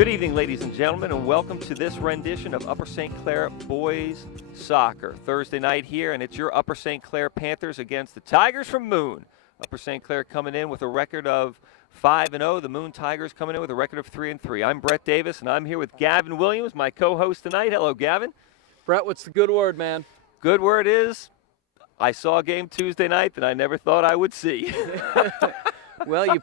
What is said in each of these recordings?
Good evening, ladies and gentlemen, and welcome to this rendition of Upper St. Clair Boys Soccer. Thursday night here, and it's your Upper St. Clair Panthers against the Tigers from Moon. Upper St. Clair coming in with a record of 5-0. The Moon Tigers coming in with a record of 3-3. I'm Brett Davis, and I'm here with Gavin Williams, my co-host tonight. Hello, Gavin. Brett, what's the good word, man? Good word is I saw a game Tuesday night that I never thought I would see. Well,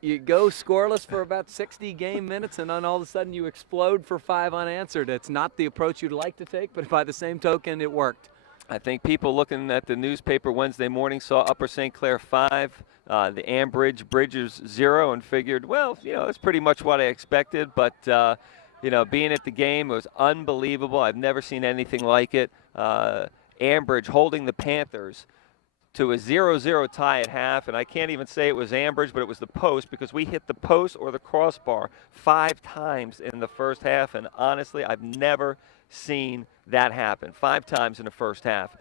you go scoreless for about 60 game minutes, and then all of a sudden you explode for 5 unanswered. It's not the approach you'd like to take, but by the same token, it worked. I think people looking at the newspaper Wednesday morning saw Upper St. Clair 5, the Ambridge Bridgers 0, and figured, well, that's pretty much what I expected. But, being at the game, it was unbelievable. I've never seen anything like it. Ambridge holding the Panthers to a 0-0 tie at half, and I can't even say it was Ambridge, but it was the post, because we hit the post or the crossbar 5 times in the first half, and honestly, I've never seen that happen 5 times in the first half.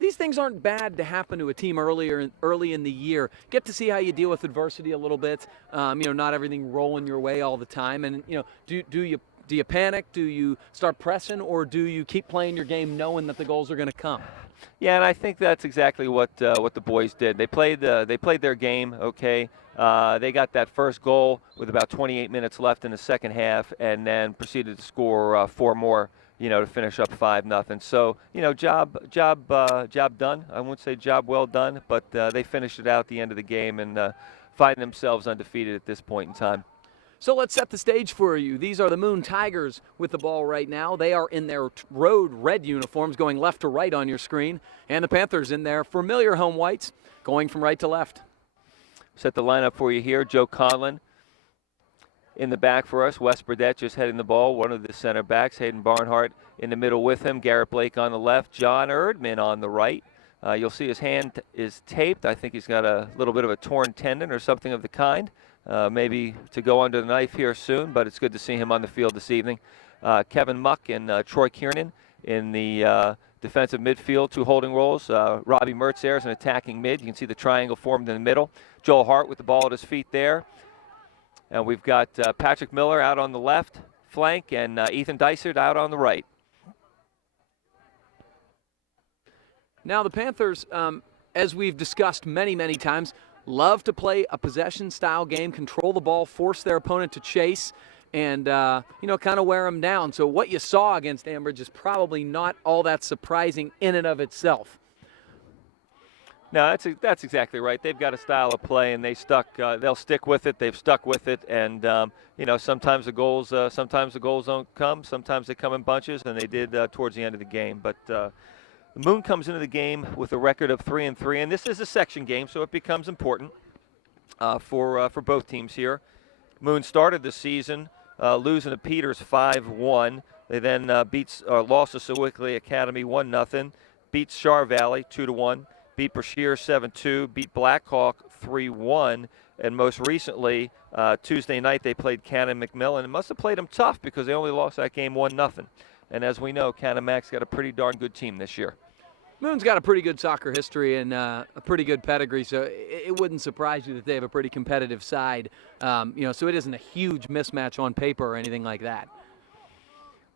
These things aren't bad to happen to a team early in the year. Get to see how you deal with adversity a little bit. Not everything rolling your way all the time, and do you panic? Do you start pressing, or do you keep playing your game knowing that the goals are going to come? Yeah, and I think that's exactly what the boys did. They played their game, okay. They got that first goal with about 28 minutes left in the second half, and then proceeded to score 4 more, to finish up 5-0. So, job done. I won't say job well done, but they finished it out at the end of the game and find themselves undefeated at this point in time. So let's set the stage for you. These are the Moon Tigers with the ball right now. They are in their road red uniforms going left to right on your screen. And the Panthers in their familiar home whites going from right to left. Set the lineup for you here. Joe Conlon in the back for us. Wes Burdett just heading the ball. One of the center backs. Hayden Barnhart in the middle with him. Garrett Blake on the left. John Erdman on the right. You'll see his hand is taped. I think he's got a little bit of a torn tendon or something of the kind. Maybe to go under the knife here soon, but it's good to see him on the field this evening. Kevin Muck and Troy Kiernan in the defensive midfield, 2 holding roles. Robbie Mertz there is an attacking mid. You can see the triangle formed in the middle. Joel Hart with the ball at his feet there. And we've got Patrick Miller out on the left flank and Ethan Dysert out on the right. Now the Panthers, as we've discussed many, many times, love to play a possession-style game, control the ball, force their opponent to chase, and, kind of wear them down. So what you saw against Ambridge is probably not all that surprising in and of itself. No, that's exactly right. They've got a style of play, and they'll stick with it. They've stuck with it, and sometimes the goals don't come. Sometimes they come in bunches, and they did towards the end of the game. But the Moon comes into the game with a record of 3-3, and this is a section game, so it becomes important for both teams here. Moon started the season losing to Peters 5-1. They then lost to Sewickley Academy 1-0, beat Char Valley 2-1, beat Brashear 7-2, beat Blackhawk 3-1, and most recently Tuesday night they played Cannon McMillan. It must have played them tough because they only lost that game 1-0. And as we know, Cannon Mac's got a pretty darn good team this year. Moon's got a pretty good soccer history and a pretty good pedigree, so it wouldn't surprise you that they have a pretty competitive side. So it isn't a huge mismatch on paper or anything like that.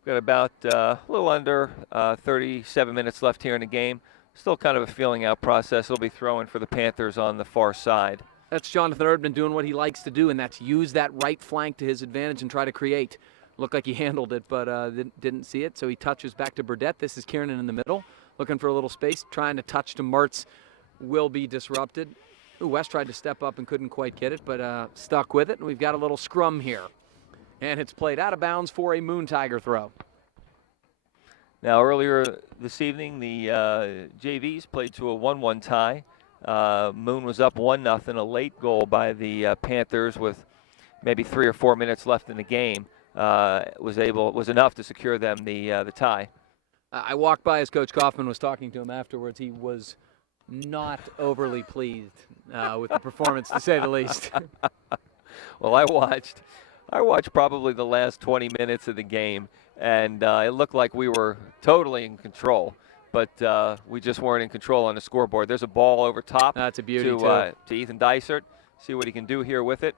We've got about a little under 37 minutes left here in the game. Still kind of a feeling out process. He'll be throwing for the Panthers on the far side. That's Jonathan Erdman doing what he likes to do, and that's use that right flank to his advantage and try to create. Looked like he handled it, but didn't see it, so he touches back to Burdett. This is Kiernan in the middle, looking for a little space, trying to touch to Mertz. Will be disrupted. West tried to step up and couldn't quite get it, but stuck with it, and we've got a little scrum here. And it's played out of bounds for a Moon Tiger throw. Now, earlier this evening, the JVs played to a 1-1 tie. Moon was up 1-0, a late goal by the Panthers with maybe 3 or 4 minutes left in the game. Was enough to secure them the tie. I walked by as Coach Kaufman was talking to him afterwards. He was not overly pleased with the performance, to say the least. Well, I watched probably the last 20 minutes of the game, and it looked like we were totally in control, but we just weren't in control on the scoreboard. There's a ball over top. That's a beauty, to Ethan Dysert. See what he can do here with it.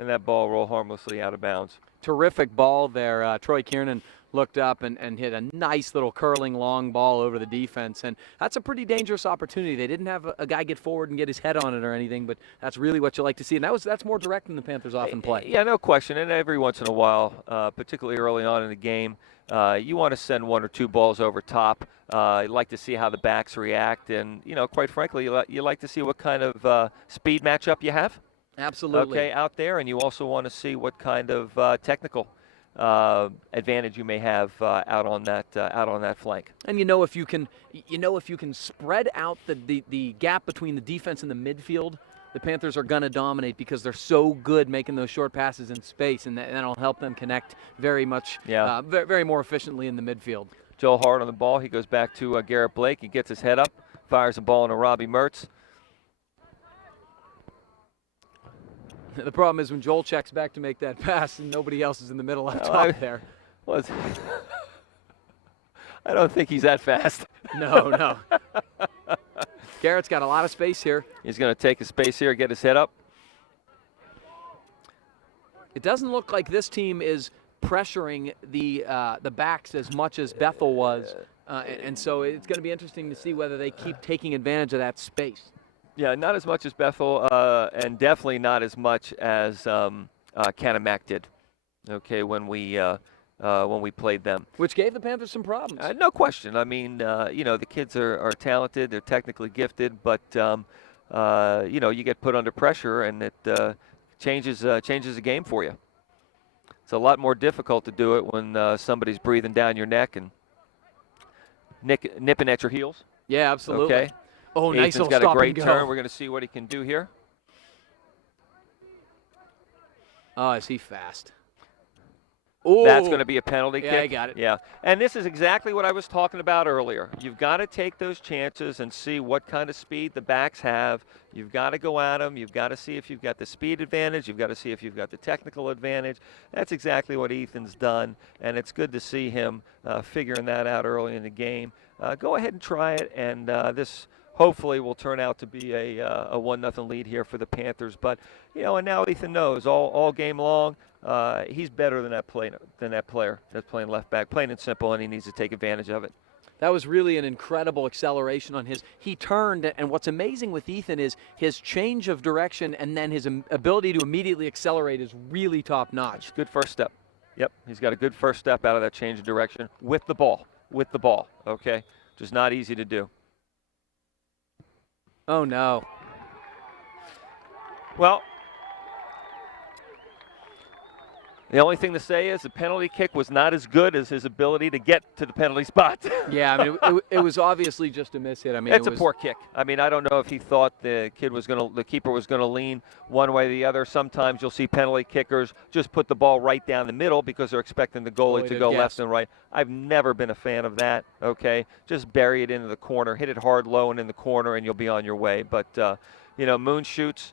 and that ball rolled harmlessly out of bounds. Terrific ball there. Troy Kiernan looked up and hit a nice little curling long ball over the defense, and that's a pretty dangerous opportunity. They didn't have a guy get forward and get his head on it or anything, but that's really what you like to see, and that's more direct than the Panthers often play. Yeah, no question. And every once in a while, particularly early on in the game, you want to send one or two balls over top. You like to see how the backs react, and quite frankly, you like to see what kind of speed matchup you have. Absolutely. Okay, out there, and you also want to see what kind of technical advantage you may have out on that flank. And if you can spread out the gap between the defense and the midfield, the Panthers are going to dominate because they're so good making those short passes in space, and that'll help them connect very much, very more efficiently in the midfield. Joel Hart on the ball. He goes back to Garrett Blake. He gets his head up, fires a ball into Robbie Mertz. The problem is when Joel checks back to make that pass and nobody else is in the middle up top there. I don't think he's that fast. No. Garrett's got a lot of space here. He's going to take his space here, get his head up. It doesn't look like this team is pressuring the backs as much as Bethel was, and so it's going to be interesting to see whether they keep taking advantage of that space. Yeah, not as much as Bethel, and definitely not as much as Catamount did. Okay, when we played them, which gave the Panthers some problems. No question. I mean, the kids are talented, they're technically gifted, but you get put under pressure, and it changes the game for you. It's a lot more difficult to do it when somebody's breathing down your neck and nipping at your heels. Yeah, absolutely. Okay. Oh, nice little got stop a great and go. turn. We're going to see what he can do here. Oh, is he fast? Ooh. That's going to be a penalty kick. Yeah, I got it. Yeah, and this is exactly what I was talking about earlier. You've got to take those chances and see what kind of speed the backs have. You've got to go at them. You've got to see if you've got the speed advantage. You've got to see if you've got the technical advantage. That's exactly what Ethan's done, and it's good to see him figuring that out early in the game. Go ahead and try it, and this hopefully will turn out to be a 1-0 lead here for the Panthers. But and now Ethan knows all game long he's better than that player that's playing left back, plain and simple, and he needs to take advantage of it. That was really an incredible acceleration on his. He turned, and what's amazing with Ethan is his change of direction and then his ability to immediately accelerate is really top notch. Good first step. Yep, he's got a good first step out of that change of direction with the ball. Okay, just not easy to do. Oh, no. Well, the only thing to say is the penalty kick was not as good as his ability to get to the penalty spot. Yeah, I mean, it was obviously just a miss hit. I mean, it's a poor kick. I mean, I don't know if he thought the keeper was going to lean one way or the other. Sometimes you'll see penalty kickers just put the ball right down the middle because they're expecting the goalie to go left and right. I've never been a fan of that. Okay, just bury it into the corner, hit it hard, low, and in the corner, and you'll be on your way. But Moon shoots.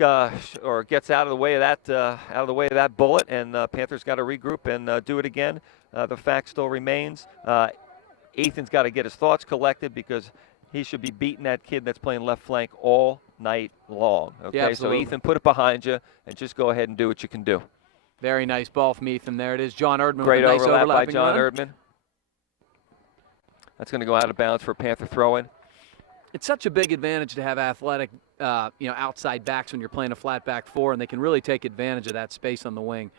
Or gets out of the way of that bullet, and Panthers got to regroup and do it again. The fact still remains, Ethan's got to get his thoughts collected because he should be beating that kid that's playing left flank all night long. Okay, yeah, so Ethan, put it behind you and just go ahead and do what you can do. Very nice ball from Ethan. There it is, John Erdman. Great with a nice overlap by John run. Erdman. That's going to go out of bounds for a Panther throw-in. It's such a big advantage to have athletic, outside backs when you're playing a flat back four, and they can really take advantage of that space on the wing.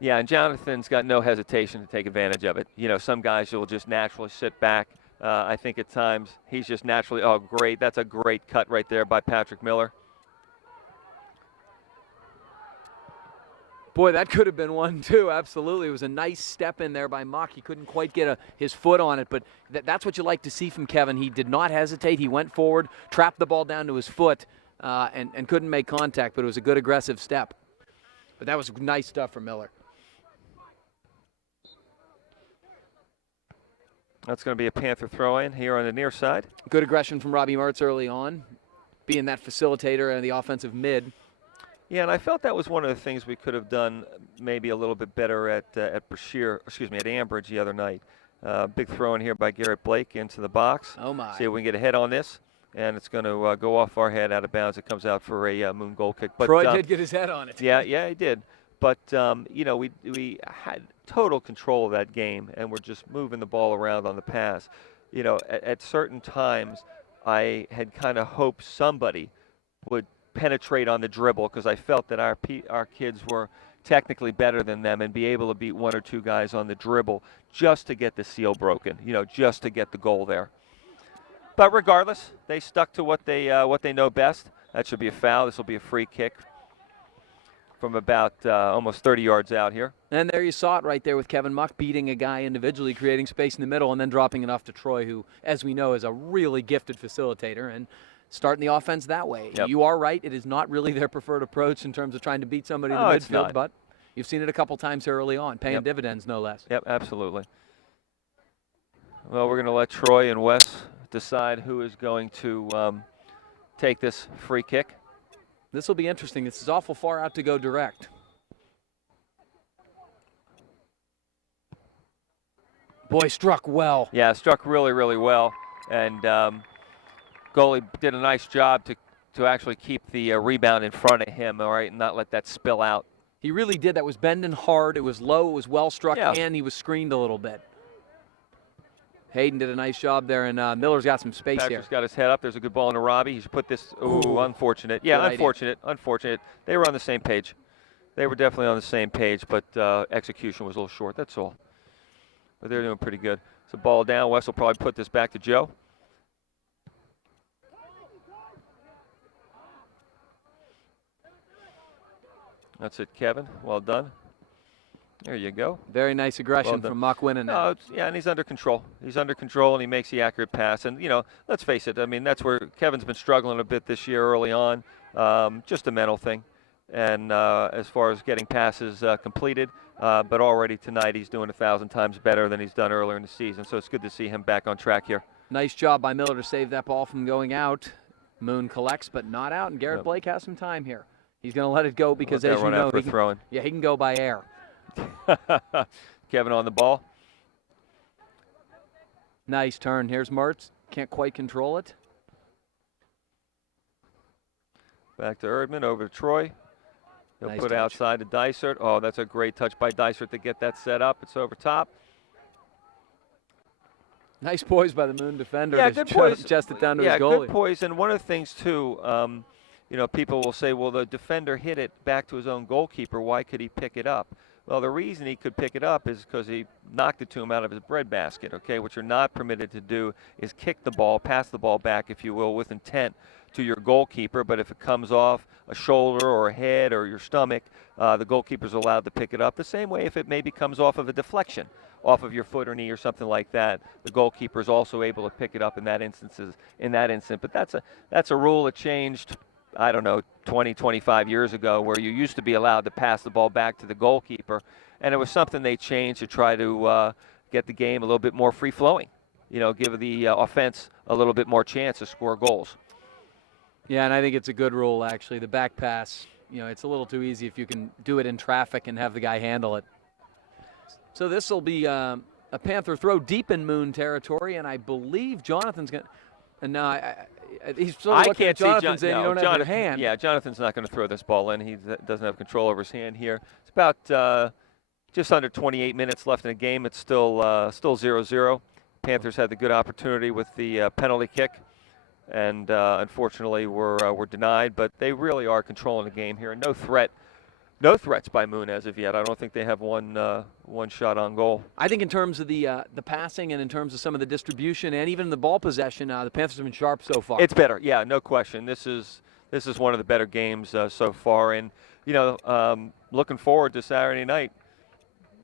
Yeah, and Jonathan's got no hesitation to take advantage of it. Some guys will just naturally sit back. I think at times he's just naturally, oh, great. That's a great cut right there by Patrick Miller. Boy, that could have been one, too. Absolutely. It was a nice step in there by Mock. He couldn't quite get his foot on it, but that's what you like to see from Kevin. He did not hesitate. He went forward, trapped the ball down to his foot, and couldn't make contact, but it was a good aggressive step. But that was nice stuff from Miller. That's going to be a Panther throw-in here on the near side. Good aggression from Robbie Mertz early on, being that facilitator and the offensive mid. Yeah, and I felt that was one of the things we could have done maybe a little bit better at Ambridge the other night. Big throw in here by Garrett Blake into the box. Oh, my. See if we can get a hit on this. and it's going to go off our head out of bounds. It comes out for a Moon goal kick. But Troy did get his head on it. Yeah, he did. But we had total control of that game, and we're just moving the ball around on the pass. At certain times, I had kind of hoped somebody would penetrate on the dribble because I felt that our kids were technically better than them and be able to beat one or two guys on the dribble just to get the seal broken, just to get the goal there. But regardless, they stuck to what they know best. That should be a foul. This will be a free kick from about almost 30 yards out here. And there you saw it right there with Kevin Muck beating a guy individually, creating space in the middle, and then dropping it off to Troy, who, as we know, is a really gifted facilitator, and starting the offense that way. Yep. You are right. It is not really their preferred approach in terms of trying to beat somebody in the it's midfield, not. but you've seen it a couple times early on, paying dividends no less. Yep, absolutely. Well, we're going to let Troy and Wes decide who is going to take this free kick. This will be interesting. This is awful far out to go direct. Boy, struck well. Yeah, struck really, really well. And goalie did a nice job to actually keep the rebound in front of him, all right, and not let that spill out. He really did. That was bending hard. It was low. It was well struck, and he was screened a little bit. Hayden did a nice job there, and Miller's got some space here. Patrick's got his head up. There's a good ball into Robbie. He should put this. Ooh, unfortunate. Yeah, unfortunate. They were on the same page. They were definitely on the same page, but execution was a little short. That's all. But they're doing pretty good. So ball down. Wes will probably put this back to Joe. That's it, Kevin. Well done. There you go. Very nice aggression from Muck winning that. And he's under control. He's under control, and he makes the accurate pass. And, let's face it, I mean, that's where Kevin's been struggling a bit this year early on. Just a mental thing. And as far as getting passes completed, but already tonight he's doing 1,000 times better than he's done earlier in the season. So it's good to see him back on track here. Nice job by Miller to save that ball from going out. Moon collects, but not out, and Garrett Blake has some time here. He's going to let it go because, as you know, he can go by air. Kevin on the ball. Nice turn. Here's Mertz. Can't quite control it. Back to Erdman, over to Troy. He'll Nice put touch. outside to Dysert. Oh, that's a great touch by Dysert to get that set up. It's over top. Nice poise by the Moon defender Yeah, to good poise. chest it down to Yeah, his goalie. good poise. And one of the things, too, people will say, well, the defender hit it back to his own goalkeeper. Why could he pick it up? Well, the reason he could pick it up is because he knocked it to him out of his breadbasket, okay? What you're not permitted to do is kick the ball, pass the ball back, if you will, with intent to your goalkeeper. But if it comes off a shoulder or a head or your stomach, the goalkeeper's allowed to pick it up. The same way if it maybe comes off of a deflection, off of your foot or knee or something like that, the goalkeeper is also able to pick it up in that instant. But that's a rule that changed, I don't know, 20, 25 years ago, where you used to be allowed to pass the ball back to the goalkeeper, and it was something they changed to try to get the game a little bit more free-flowing, give the offense a little bit more chance to score goals. Yeah, and I think it's a good rule, actually. The back pass, it's a little too easy if you can do it in traffic and have the guy handle it. So this will be a Panther throw deep in Moon territory, and I believe Jonathan's going to – and now he's sort of looking at Jonathan saying, you don't have your hand. Yeah, Jonathan's not going to throw this ball in. He doesn't have control over his hand here. It's about just under 28 minutes left in the game. It's still 0-0. Panthers had the good opportunity with the penalty kick, and unfortunately were denied. But they really are controlling the game here. No threats by Moon as of yet. I don't think they have one shot on goal. I think in terms of the passing and in terms of some of the distribution and even the ball possession, the Panthers have been sharp so far. It's better, yeah, no question. This is one of the better games so far, and looking forward to Saturday night.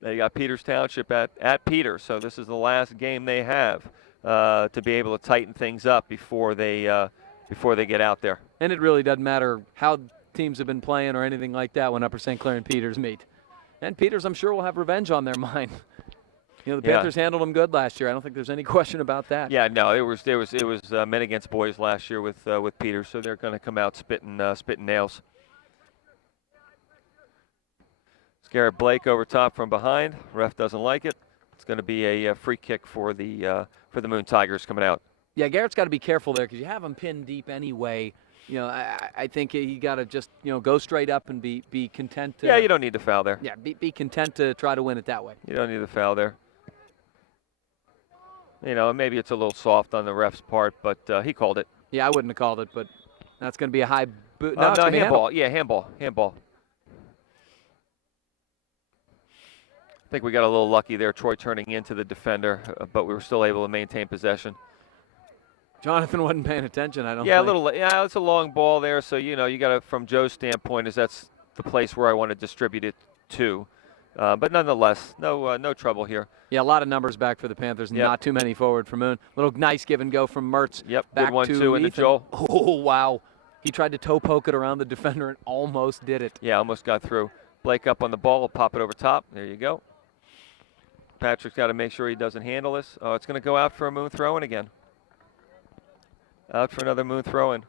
They got Peters Township at Peters, so this is the last game they have to be able to tighten things up before they get out there. And it really doesn't matter how teams have been playing or anything like that when Upper St. Clair and Peters meet. And Peters, I'm sure, will have revenge on their mind. The Panthers handled them good last year. I don't think there's any question about that. Yeah, no, it was men against boys last year with Peters, so they're going to come out spitting nails. It's Garrett Blake over top from behind. Ref doesn't like it. It's going to be a free kick for the Moon Tigers coming out. Yeah, Garrett's got to be careful there because you have him pinned deep anyway. You know, I think he got to just, you know, go straight up and be content to. Yeah, you don't need to foul there. Yeah, be content to try to win it that way. You don't need to foul there. You know, maybe it's a little soft on the ref's part, but he called it. Yeah, I wouldn't have called it, but that's going to be a high boot. No, it's gonna be handball. Yeah, handball. Handball. I think we got a little lucky there, Troy turning into the defender, but we were still able to maintain possession. Jonathan wasn't paying attention, I don't Yeah, think. yeah, it's a long ball there, so you know, you got to, from Joe's standpoint, is that's the place where I want to distribute it to. But nonetheless, no trouble here. Yeah, a lot of numbers back for the Panthers, Yep. not too many forward for Moon. Little nice give and go from Mertz. Yep, back good 1-2 to into Ethan. Joel. Oh, wow. He tried to toe poke it around the defender and almost did it. Yeah, almost got through. Blake up on the ball, will pop it over top. There you go. Patrick's got to make sure he doesn't handle this. Oh, it's going to go out for a Moon throw-in again. Out for another Moon throw-in.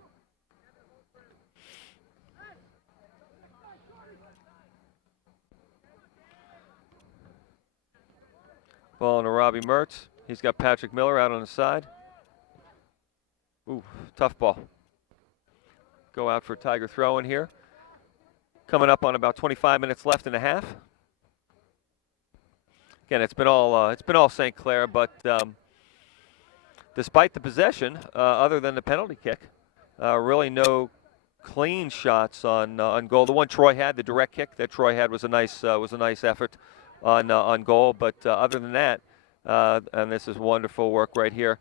Ball to Robbie Mertz. He's got Patrick Miller out on the side. Ooh, tough ball. Go out for Tiger throw-in here. Coming up on about 25 minutes left in the half. Again, it's been all St. Clair, but despite the possession, other than the penalty kick, really no clean shots on goal. The one Troy had, the direct kick that Troy had, was a nice effort on goal. But other than that, and this is wonderful work right here.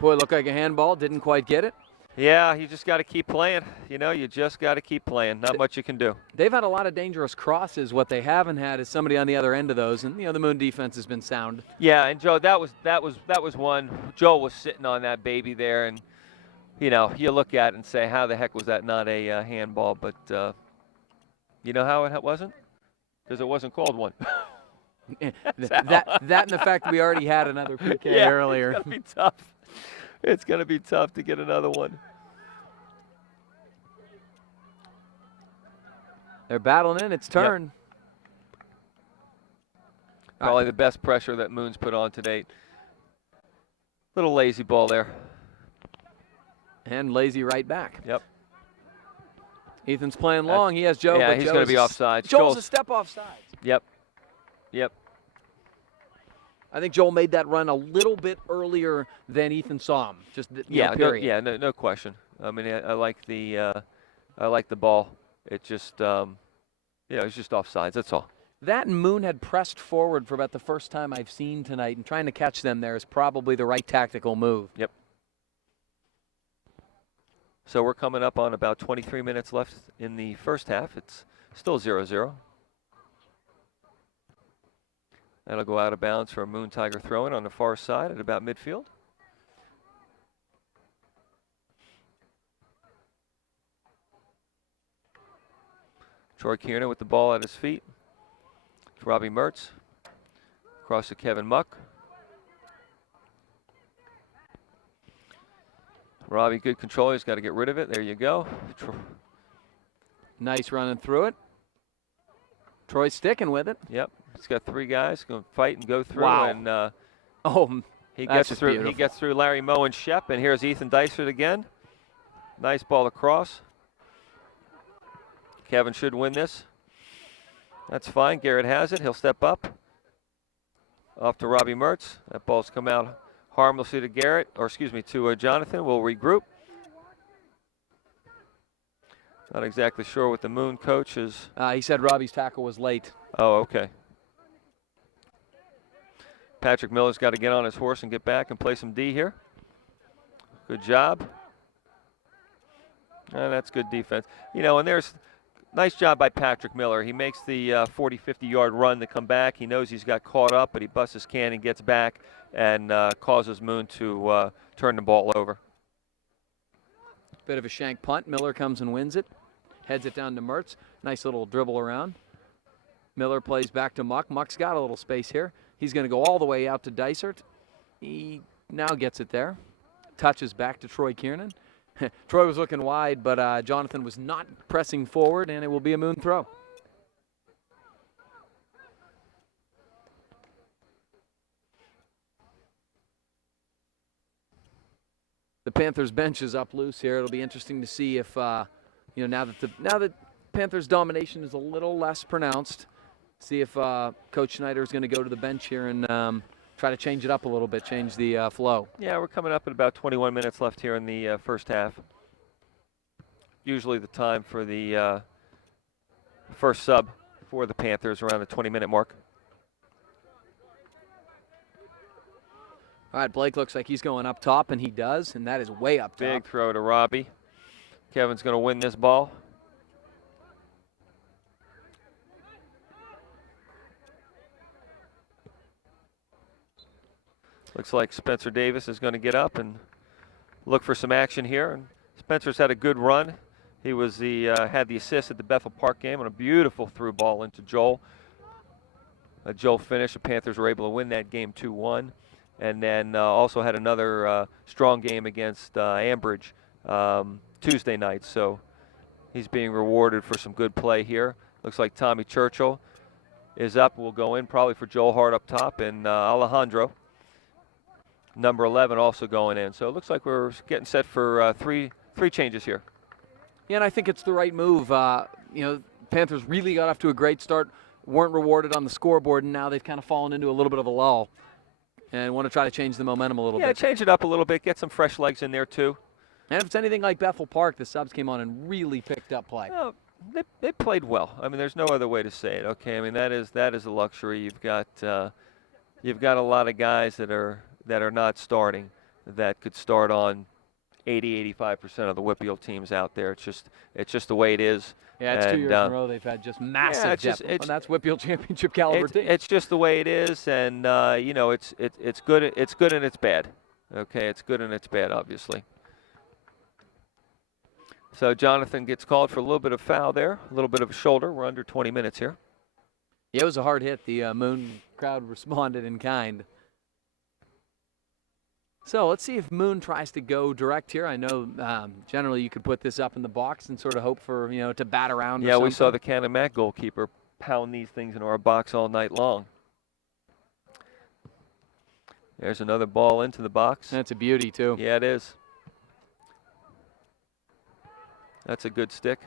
Boy, it looked like a handball. Didn't quite get it. Yeah, you just got to keep playing. You know, you just got to keep playing. Not much you can do. They've had a lot of dangerous crosses. What they haven't had is somebody on the other end of those, and you know the Moon defense has been sound. Yeah, and Joe, that was one. Joe was sitting on that baby there, and you know, you look at it and say, how the heck was that not a handball? But you know how it wasn't? Because it wasn't called one. that and the fact that we already had another PK earlier. It's gonna be tough. It's gonna be tough to get another one. They're battling in. It's turn. Yep. Probably the best pressure that Moon's put on to date. Little lazy ball there. And lazy right back. Yep. Ethan's playing long. He has Joe. Yeah, but he's Joe going to be offside. Joel's a step offside. Yep. I think Joel made that run a little bit earlier than Ethan saw him. Just period. No question. I mean, I like the ball. It just it's just offsides. That's all. That and Moon had pressed forward for about the first time I've seen tonight, and trying to catch them there is probably the right tactical move. Yep. So we're coming up on about 23 minutes left in the first half. It's still 0-0. That'll go out of bounds for a Moon Tiger throw-in on the far side at about midfield. Troy Kiernan with the ball at his feet. It's Robbie Mertz. Across to Kevin Muck. Robbie, good control. He's got to get rid of it. There you go. Nice running through it. Troy's sticking with it. Yep. He's got three guys going to fight and go through. Wow. And he gets through. Beautiful. He gets through Larry Moe and Shep. And here's Ethan Dysert again. Nice ball across. Kevin should win this. That's fine. Garrett has it. He'll step up. Off to Robbie Mertz. That ball's come out harmlessly to Garrett, to Jonathan. We'll regroup. Not exactly sure what the Moon coach is. He said Robbie's tackle was late. Oh, okay. Patrick Miller's got to get on his horse and get back and play some D here. Good job. And that's good defense. You know, and there's nice job by Patrick Miller. He makes the 40, 50-yard run to come back. He knows he's got caught up, but he busts his can and gets back and causes Moon to turn the ball over. Bit of a shank punt. Miller comes and wins it. Heads it down to Mertz. Nice little dribble around. Miller plays back to Muck. Muck's got a little space here. He's going to go all the way out to Dysert. He now gets it there. Touches back to Troy Kiernan. Troy was looking wide, but Jonathan was not pressing forward, and it will be a Moon throw. the Panthers bench is up loose here. It'll be interesting to see if now that Panthers domination is a little less pronounced, see if Coach Schneider is going to go to the bench here and try to change it up a little bit, change the flow. Yeah, we're coming up at about 21 minutes left here in the first half. Usually the time for the first sub for the Panthers around the 20-minute mark. All right, Blake looks like he's going up top, and he does, and that is way up top. Big throw to Robbie. Kevin's going to win this ball. Looks like Spencer Davis is going to get up and look for some action here. And Spencer's had a good run. He was had the assist at the Bethel Park game on a beautiful through ball into Joel. Joel finished. The Panthers were able to win that game 2-1. And then also had another strong game against Ambridge Tuesday night. So he's being rewarded for some good play here. Looks like Tommy Churchill is up. Will go in probably for Joel Hart up top, and Alejandro, number 11, also going in. So it looks like we're getting set for three changes here. Yeah, and I think it's the right move. Panthers really got off to a great start, weren't rewarded on the scoreboard, and now they've kind of fallen into a little bit of a lull and want to try to change the momentum a little bit. Yeah, change it up a little bit, get some fresh legs in there too. And if it's anything like Bethel Park, the subs came on and really picked up play. Well, they played well. I mean, there's no other way to say it. Okay, I mean that is a luxury. You've got a lot of guys that are not starting that could start on 80-85% of the Whitfield teams out there. It's just the way it is. Yeah, it's 2 years in a row they've had just massive depth. And that's Whitfield championship caliber team. It's just the way it is, and it's good. It's good and it's bad. Okay, it's good and it's bad, obviously. So Jonathan gets called for a little bit of foul there, a little bit of a shoulder. We're under 20 minutes here. Yeah, it was a hard hit. The Moon crowd responded in kind. So let's see if Moon tries to go direct here. I know generally you could put this up in the box and sort of hope for, to bat around. Yeah, we saw the Canon-Mac goalkeeper pound these things into our box all night long. There's another ball into the box. That's a beauty, too. Yeah, it is. That's a good stick.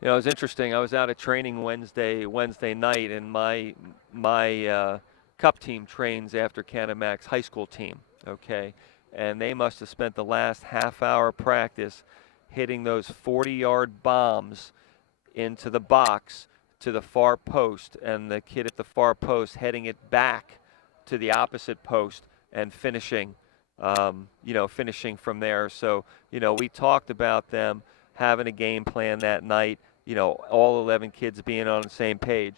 It was interesting. I was out at training Wednesday night, and my Cup team trains after Canon-Mac's high school team, okay? And they must have spent the last half-hour practice hitting those 40-yard bombs into the box to the far post, and the kid at the far post heading it back to the opposite post and finishing, finishing from there. So, we talked about them having a game plan that night, all 11 kids being on the same page.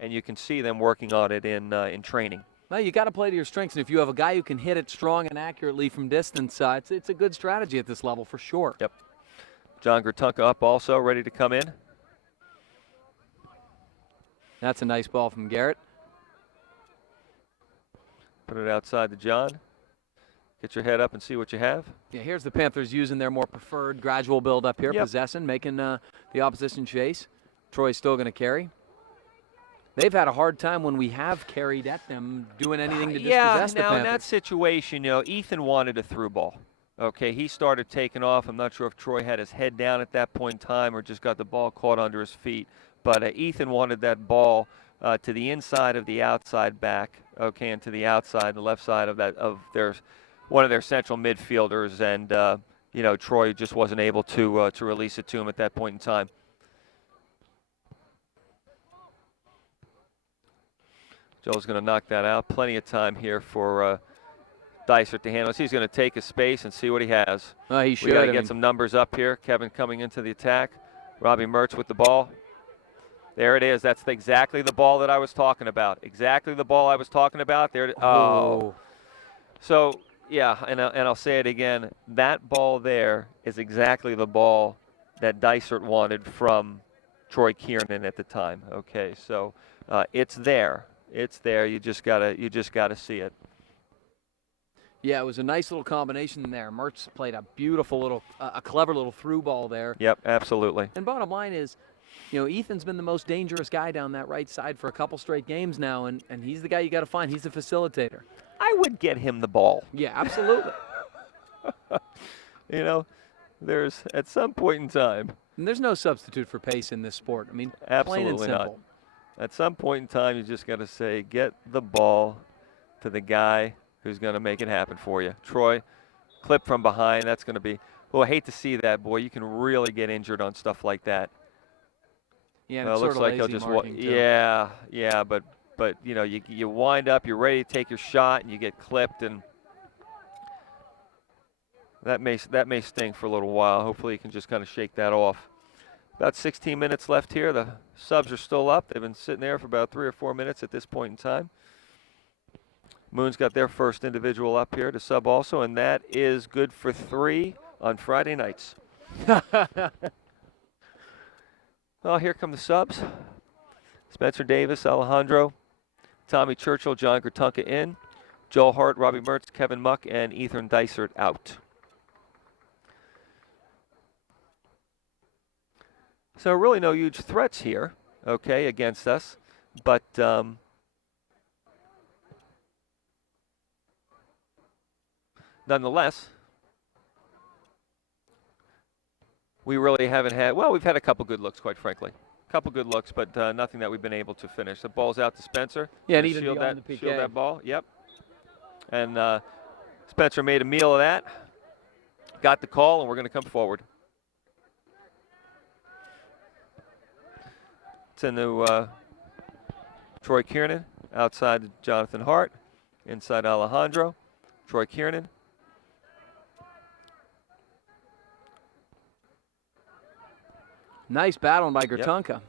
And you can see them working on it in training. Well, you got to play to your strengths, and if you have a guy who can hit it strong and accurately from distance, it's a good strategy at this level for sure. Yep. John Gratunka up also, ready to come in. That's a nice ball from Garrett. Put it outside to John. Get your head up and see what you have. Yeah, here's the Panthers using their more preferred gradual build up here, possession, making the opposition chase. Troy's still going to carry. They've had a hard time when we have carried at them doing anything to dispossess the Panthers. In that situation, Ethan wanted a through ball. Okay, he started taking off. I'm not sure if Troy had his head down at that point in time or just got the ball caught under his feet. But Ethan wanted that ball to the inside of the outside back, okay, and to the outside, the left side of one of their central midfielders, and Troy just wasn't able to release it to him at that point in time. Joe's going to knock that out. Plenty of time here for Dysart to handle. He's going to take his space and see what he has. He should. We got to get some numbers up here. Kevin coming into the attack. Robbie Mertz with the ball. There it is. That's exactly the ball that I was talking about. Exactly the ball I was talking about. There. Oh. So, yeah, and I'll say it again. That ball there is exactly the ball that Dysart wanted from Troy Kiernan at the time. Okay, so it's there. It's there. You just gotta see it. Yeah, it was a nice little combination there. Mertz played a beautiful a clever little through ball there. Yep, absolutely. And bottom line is, Ethan's been the most dangerous guy down that right side for a couple straight games now, and he's the guy you got to find. He's the facilitator. I would get him the ball. Yeah, absolutely. You know, there's at some point in time. And there's no substitute for pace in this sport. I mean, plain and Absolutely not. simple. At some point in time, you just got to say, get the ball to the guy who's going to make it happen for you. Troy, clip from behind. That's going to be. Well, I hate to see that, boy. You can really get injured on stuff like that. Yeah, and Well, it's it looks sort of like he'll lazy just marking, too. yeah, but you know, you wind up, you're ready to take your shot, and you get clipped, and that may sting for a little while. Hopefully, you can just kind of shake that off. About 16 minutes left here. The subs are still up. They've been sitting there for about 3 or 4 minutes at this point in time. Moon's got their first individual up here to sub also, and that is good for 3 on Friday nights. Well, here come the subs. Spencer Davis, Alejandro, Tommy Churchill, John Gratunka in, Joel Hart, Robbie Mertz, Kevin Muck, and Ethan Dysert out. So really no huge threats here, okay, against us, but nonetheless, we really haven't had, well, we've had a couple good looks, quite frankly. A couple good looks, but nothing that we've been able to finish. The ball's out to Spencer. Yeah, and Gonna even shield beyond that, the PK. shield that ball, yep. And Spencer made a meal of that, got the call, and we're going to come forward. It's into Troy Kiernan, outside Jonathan Hart, inside Alejandro. Troy Kiernan. Nice battling by Gratunka.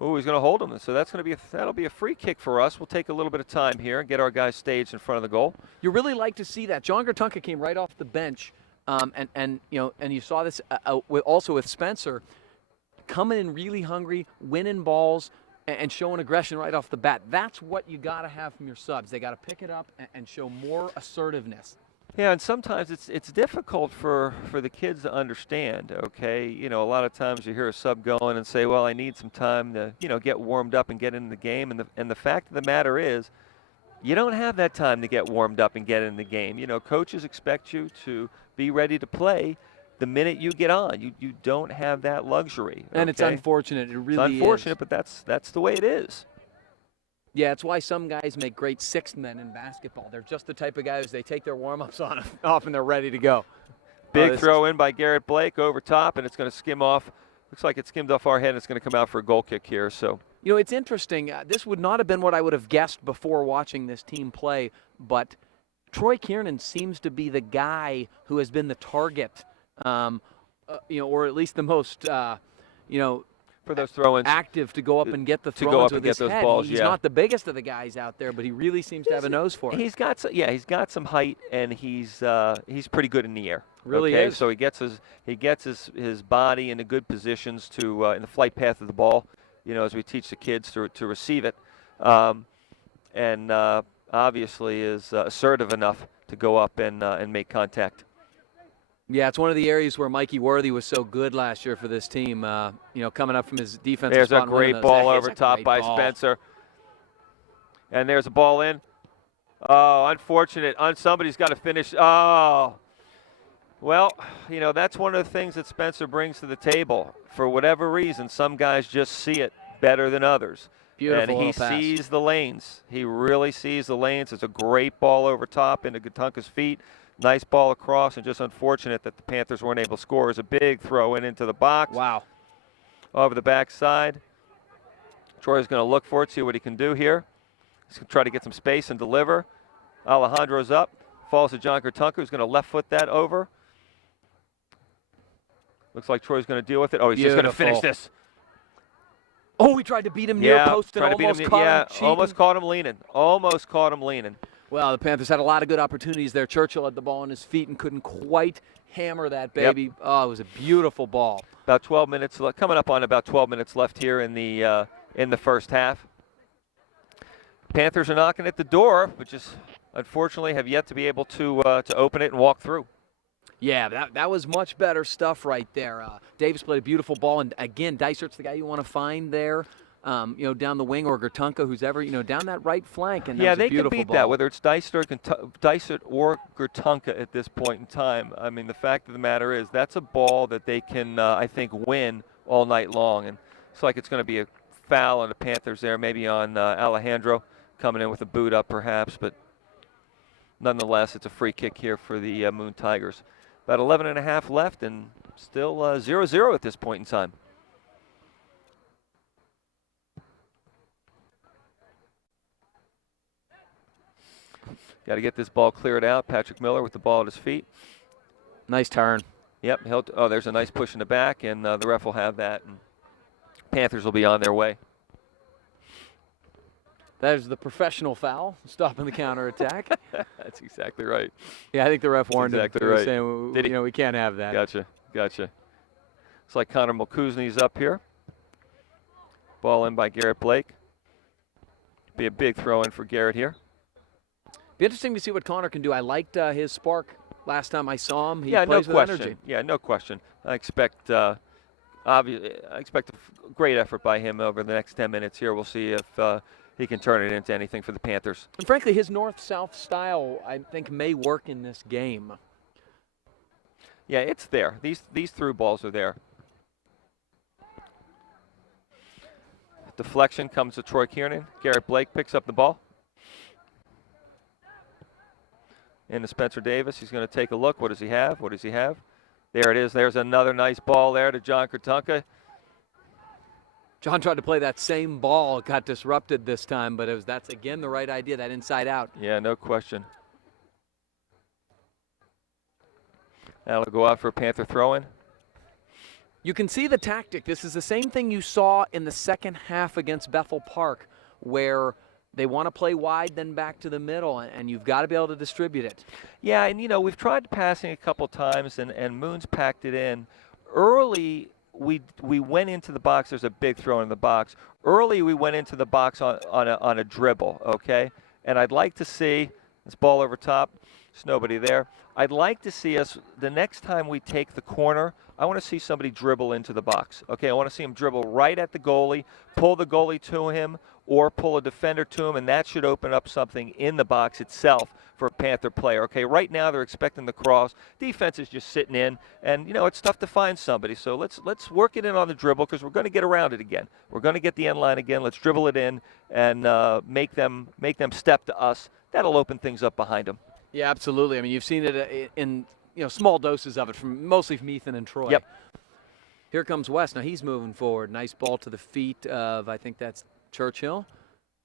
Oh, he's going to hold him. So that's going to be that'll be a free kick for us. We'll take a little bit of time here and get our guys staged in front of the goal. You really like to see that. John Gratunka came right off the bench, and you saw this also with Spencer, coming in really hungry, winning balls, and showing aggression right off the bat. That's what you got to have from your subs. They got to pick it up and show more assertiveness. Yeah, and sometimes it's difficult for the kids to understand, okay? You know, a lot of times you hear a sub going and say, well, I need some time to, get warmed up and get into the game. And the fact of the matter is, you don't have that time to get warmed up and get in the game. You know, coaches expect you to be ready to play the minute you get on. You don't have that luxury. And it's okay? unfortunate. It really It's unfortunate, is. but that's the way it is. Yeah, it's why some guys make great sixth men in basketball. They're just the type of guys, they take their warm-ups off and they're ready to go. Big throw in by Garrett Blake over top, and it's going to skim off. Looks like it skimmed off our head, and it's going to come out for a goal kick here. So, it's interesting. This would not have been what I would have guessed before watching this team play, but Troy Kiernan seems to be the guy who has been the target, or at least the most, for those throw-ins, active to go up and get the to go throw-ins up and with get his those head. balls, He's yeah. not the biggest of the guys out there, but he really seems to have a nose for it. he's got some height, and he's pretty good in the air. Really okay? is. So he gets his body into good positions to in the flight path of the ball. As we teach the kids to receive it, and obviously is assertive enough to go up and make contact. Yeah, it's one of the areas where Mikey Worthy was so good last year for this team, coming up from his defensive There's spot. a great ball over top by Spencer. And there's a ball in. Oh, unfortunate. Somebody's got to finish. Oh. Well, that's one of the things that Spencer brings to the table. For whatever reason, some guys just see it better than others. Beautiful and he pass. sees the lanes. He really sees the lanes. It's a great ball over top into Gratunka's feet. Nice ball across, and just unfortunate that the Panthers weren't able to score. It's a big throw into the box. Wow. Over the backside. Troy's going to look for it, see what he can do here. He's going to try to get some space and deliver. Alejandro's up. Falls to John Gratunka, who's going to left foot that over. Looks like Troy's going to deal with it. Oh, he's just going to finish this. Oh, he tried to beat him near post and almost caught him cheating. Almost caught him leaning. Well, the Panthers had a lot of good opportunities there. Churchill had the ball on his feet and couldn't quite hammer that baby. Yep. Oh, it was a beautiful ball. About 12 minutes left. Coming up on about 12 minutes left here in the first half. Panthers are knocking at the door, but just unfortunately have yet to be able to open it and walk through. Yeah, that was much better stuff right there. Davis played a beautiful ball, and again, Dysert's the guy you want to find there. down the wing, or Gertunka, who's ever, down that right flank. And that Yeah, was a they can beautiful beat ball. that, whether it's Dysert or Gertunka at this point in time. I mean, the fact of the matter is that's a ball that they can, I think, win all night long. And it's like it's going to be a foul on the Panthers there, maybe on Alejandro coming in with a boot up perhaps. But nonetheless, it's a free kick here for the Moon Tigers. About 11 and a half left and still 0-0 at this point in time. Got to get this ball cleared out. Patrick Miller with the ball at his feet. Nice turn. Yep. There's a nice push in the back, and the ref will have that. And Panthers will be on their way. That is the professional foul, stopping the counterattack. That's exactly right. Yeah, I think the ref warned exactly him. Right. Saying, we can't have that. Gotcha. It's like Connor Mulkuzny's up here. Ball in by Garrett Blake. Be a big throw in for Garrett here. Be interesting to see what Connor can do. I liked his spark last time I saw him. He no plays with question. energy. Yeah, no question. I expect a great effort by him over the next 10 minutes here. We'll see if he can turn it into anything for the Panthers. And frankly, his north-south style, I think, may work in this game. Yeah, it's there. These through balls are there. Deflection comes to Troy Kiernan. Garrett Blake picks up the ball. Into Spencer Davis. He's going to take a look. What does he have? There it is. There's another nice ball there to John Gertunka. John tried to play that same ball, got disrupted this time, but that's again the right idea, that inside out. Yeah, no question. That'll go out for a Panther throw-in. You can see the tactic. This is the same thing you saw in the second half against Bethel Park, where they want to play wide, then back to the middle, and you've got to be able to distribute it. Yeah, and we've tried passing a couple times, and Moon's packed it in. Early, we went into the box. There's a big throw in the box. Early, we went into the box on a dribble, okay? And I'd like to see this ball over top. There's nobody there. I'd like to see us, the next time we take the corner, I want to see somebody dribble into the box. Okay, I want to see him dribble right at the goalie, pull the goalie to him, or pull a defender to him, and that should open up something in the box itself for a Panther player. Okay, right now they're expecting the cross. Defense is just sitting in, and it's tough to find somebody. So let's work it in on the dribble, because we're going to get around it again. We're going to get the end line again. Let's dribble it in and make them step to us. That'll open things up behind them. Yeah, absolutely. I mean, you've seen it in small doses of it, mostly from Ethan and Troy. Yep. Here comes West. Now he's moving forward. Nice ball to the feet of, I think that's Churchill.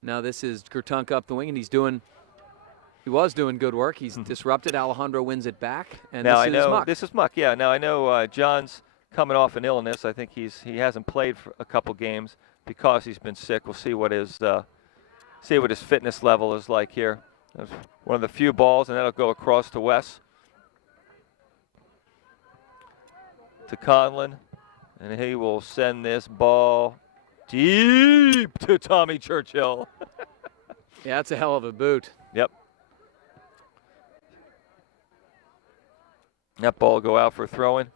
Now this is Gertunka up the wing, and he was doing good work. He's disrupted. Alejandro wins it back, and now this is Muck. This is Muck. Yeah. Now I know John's coming off an illness. I think he hasn't played for a couple games because he's been sick. We'll see what his fitness level is like here. That's one of the few balls, and that'll go across to Wes. To Conlon, and he will send this ball deep to Tommy Churchill. Yeah, that's a hell of a boot. Yep. That ball will go out for a throw-in.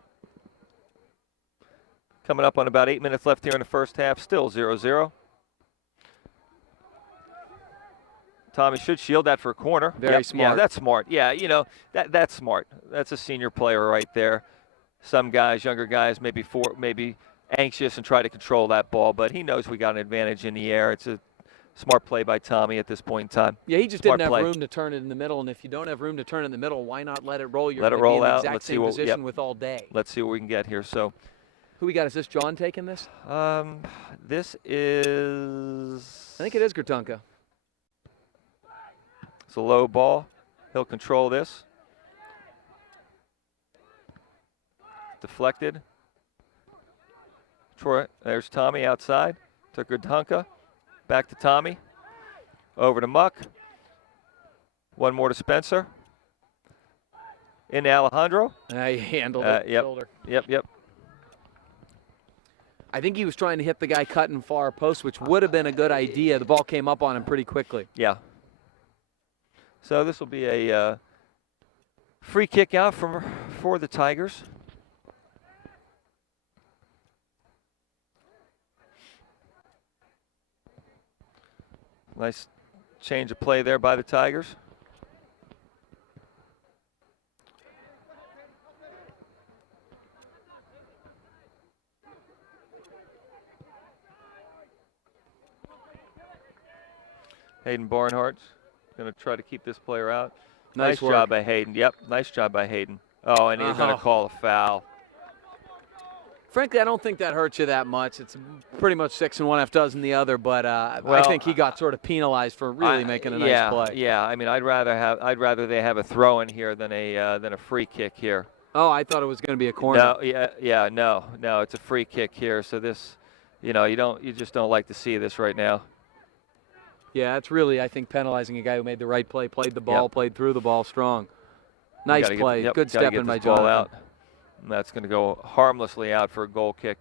Coming up on about 8 minutes left here in the first half, still 0-0. Tommy should shield that for a corner. Very smart. Yeah, that's smart. Yeah, that's smart. That's a senior player right there. Some guys, younger guys, maybe anxious and try to control that ball, but he knows we got an advantage in the air. It's a smart play by Tommy at this point in time. Yeah, he just Smart didn't have play. room to turn it in the middle, and if you don't have room to turn it in the middle, why not let it roll? You're Let it gonna be roll in the out. exact Let's see same what- position yep. with all day. Let's see what we can get here. So, Who we got? Is this John taking this? this is. I think it is Gertunka. It's a low ball. He'll control this. Deflected. Troy, there's Tommy outside. To Gertunka. Back to Tommy. Over to Muck. One more to Spencer. Into Alejandro. He handled it. Yep. Shoulder. Yep. I think he was trying to hit the guy cutting far post, which would have been a good idea. The ball came up on him pretty quickly. Yeah. So this will be a free kick out for the Tigers. Nice change of play there by the Tigers. Hayden Barnhart's going to try to keep this player out. Nice work. job by Hayden. Yep, nice job by Hayden. Oh, and he's going to call a foul. Frankly, I don't think that hurts you that much. It's pretty much 6 and 1 half dozen the other, but I Well, think he got sort of penalized for really making a nice play. Yeah, I mean, I'd rather they have a throw in here than a free kick here. Oh, I thought it was going to be a corner. No, no, it's a free kick here. So this, you just don't like to see this right now. Yeah, it's really, I think, penalizing a guy who made the right play, played the ball, played through the ball strong. Nice play. Good step in by Jonathan. Out. And that's going to go harmlessly out for a goal kick.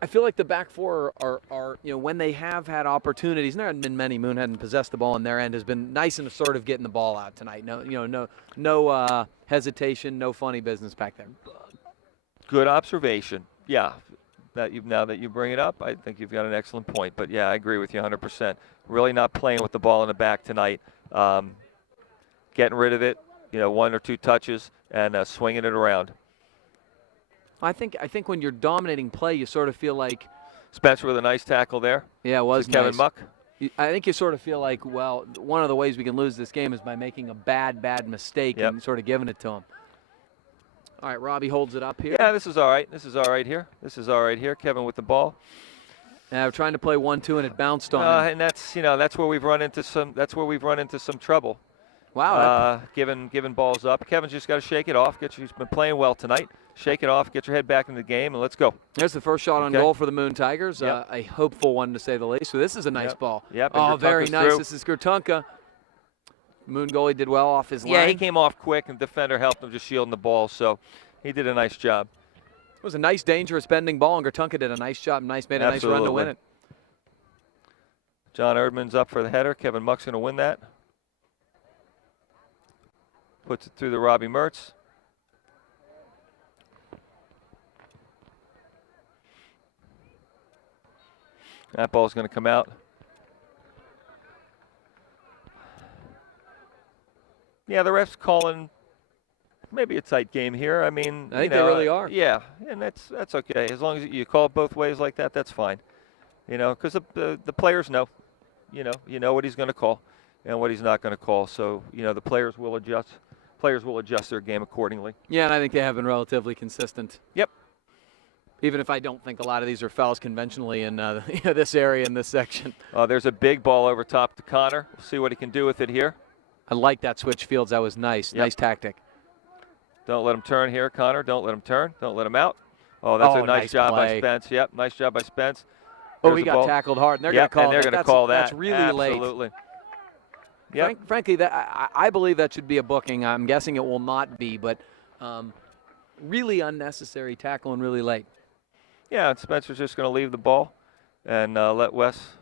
I feel like the back four are when they have had opportunities, and there haven't been many. Moon hadn't possessed the ball on their end, has been nice and assertive getting the ball out tonight. No hesitation, no funny business back there. Good observation. Yeah. Now that you bring it up, I think you've got an excellent point. But, yeah, I agree with you 100%. Really not playing with the ball in the back tonight. Getting rid of it, 1 or 2 touches and swinging it around. I think when you're dominating play, you sort of feel like Spencer with a nice tackle there. Yeah, it was Kevin nice. Muck. I think you sort of feel like, well, one of the ways we can lose this game is by making a bad mistake and sort of giving it to him. All right, Robbie holds it up here. Yeah, this is all right. This is all right here. Kevin with the ball. We're trying to play 1-2 and it bounced on him. And that's where we've run into some trouble. Wow. Giving balls up. Kevin's just got to shake it off. He's been playing well tonight. Shake it off. Get your head back in the game, and let's go. There's the first shot on goal for the Moon Tigers. Yep. A hopeful one, to say the least. So this is a nice ball. Yep. Oh, very nice. Through. This is Gertunka. Moon goalie did well off his line. Yeah, he came off quick, and the defender helped him just shielding the ball. So he did a nice job. It was a nice, dangerous bending ball, and Gertunka did a nice job. Made a nice run to win it. John Erdman's up for the header. Kevin Muck's going to win that. Puts it through the Robbie Mertz. That ball's going to come out. Yeah, the ref's calling maybe a tight game here. I mean, I think they really are. Yeah, and that's okay. As long as you call it both ways like that, that's fine. Because the players know. You know what he's going to call and what he's not going to call. So, the players will adjust. Players will adjust their game accordingly. Yeah, and I think they have been relatively consistent. Yep. Even if I don't think a lot of these are fouls conventionally in this area, in this section. There's a big ball over top to Connor. We'll see what he can do with it here. I like that switch, Fields. That was nice. Nice tactic. Don't let him turn here, Connor. Don't let him turn. Don't let him out. Oh, that's a nice job by Spence. Yep, nice job by Spence. There's he got tackled hard, and they're going to call that. They're going to call that. That's really late. Absolutely. Yep. Frankly, I believe that should be a booking. I'm guessing it will not be, but really unnecessary tackle and really late. Yeah, and Spencer's just going to leave the ball and let Wes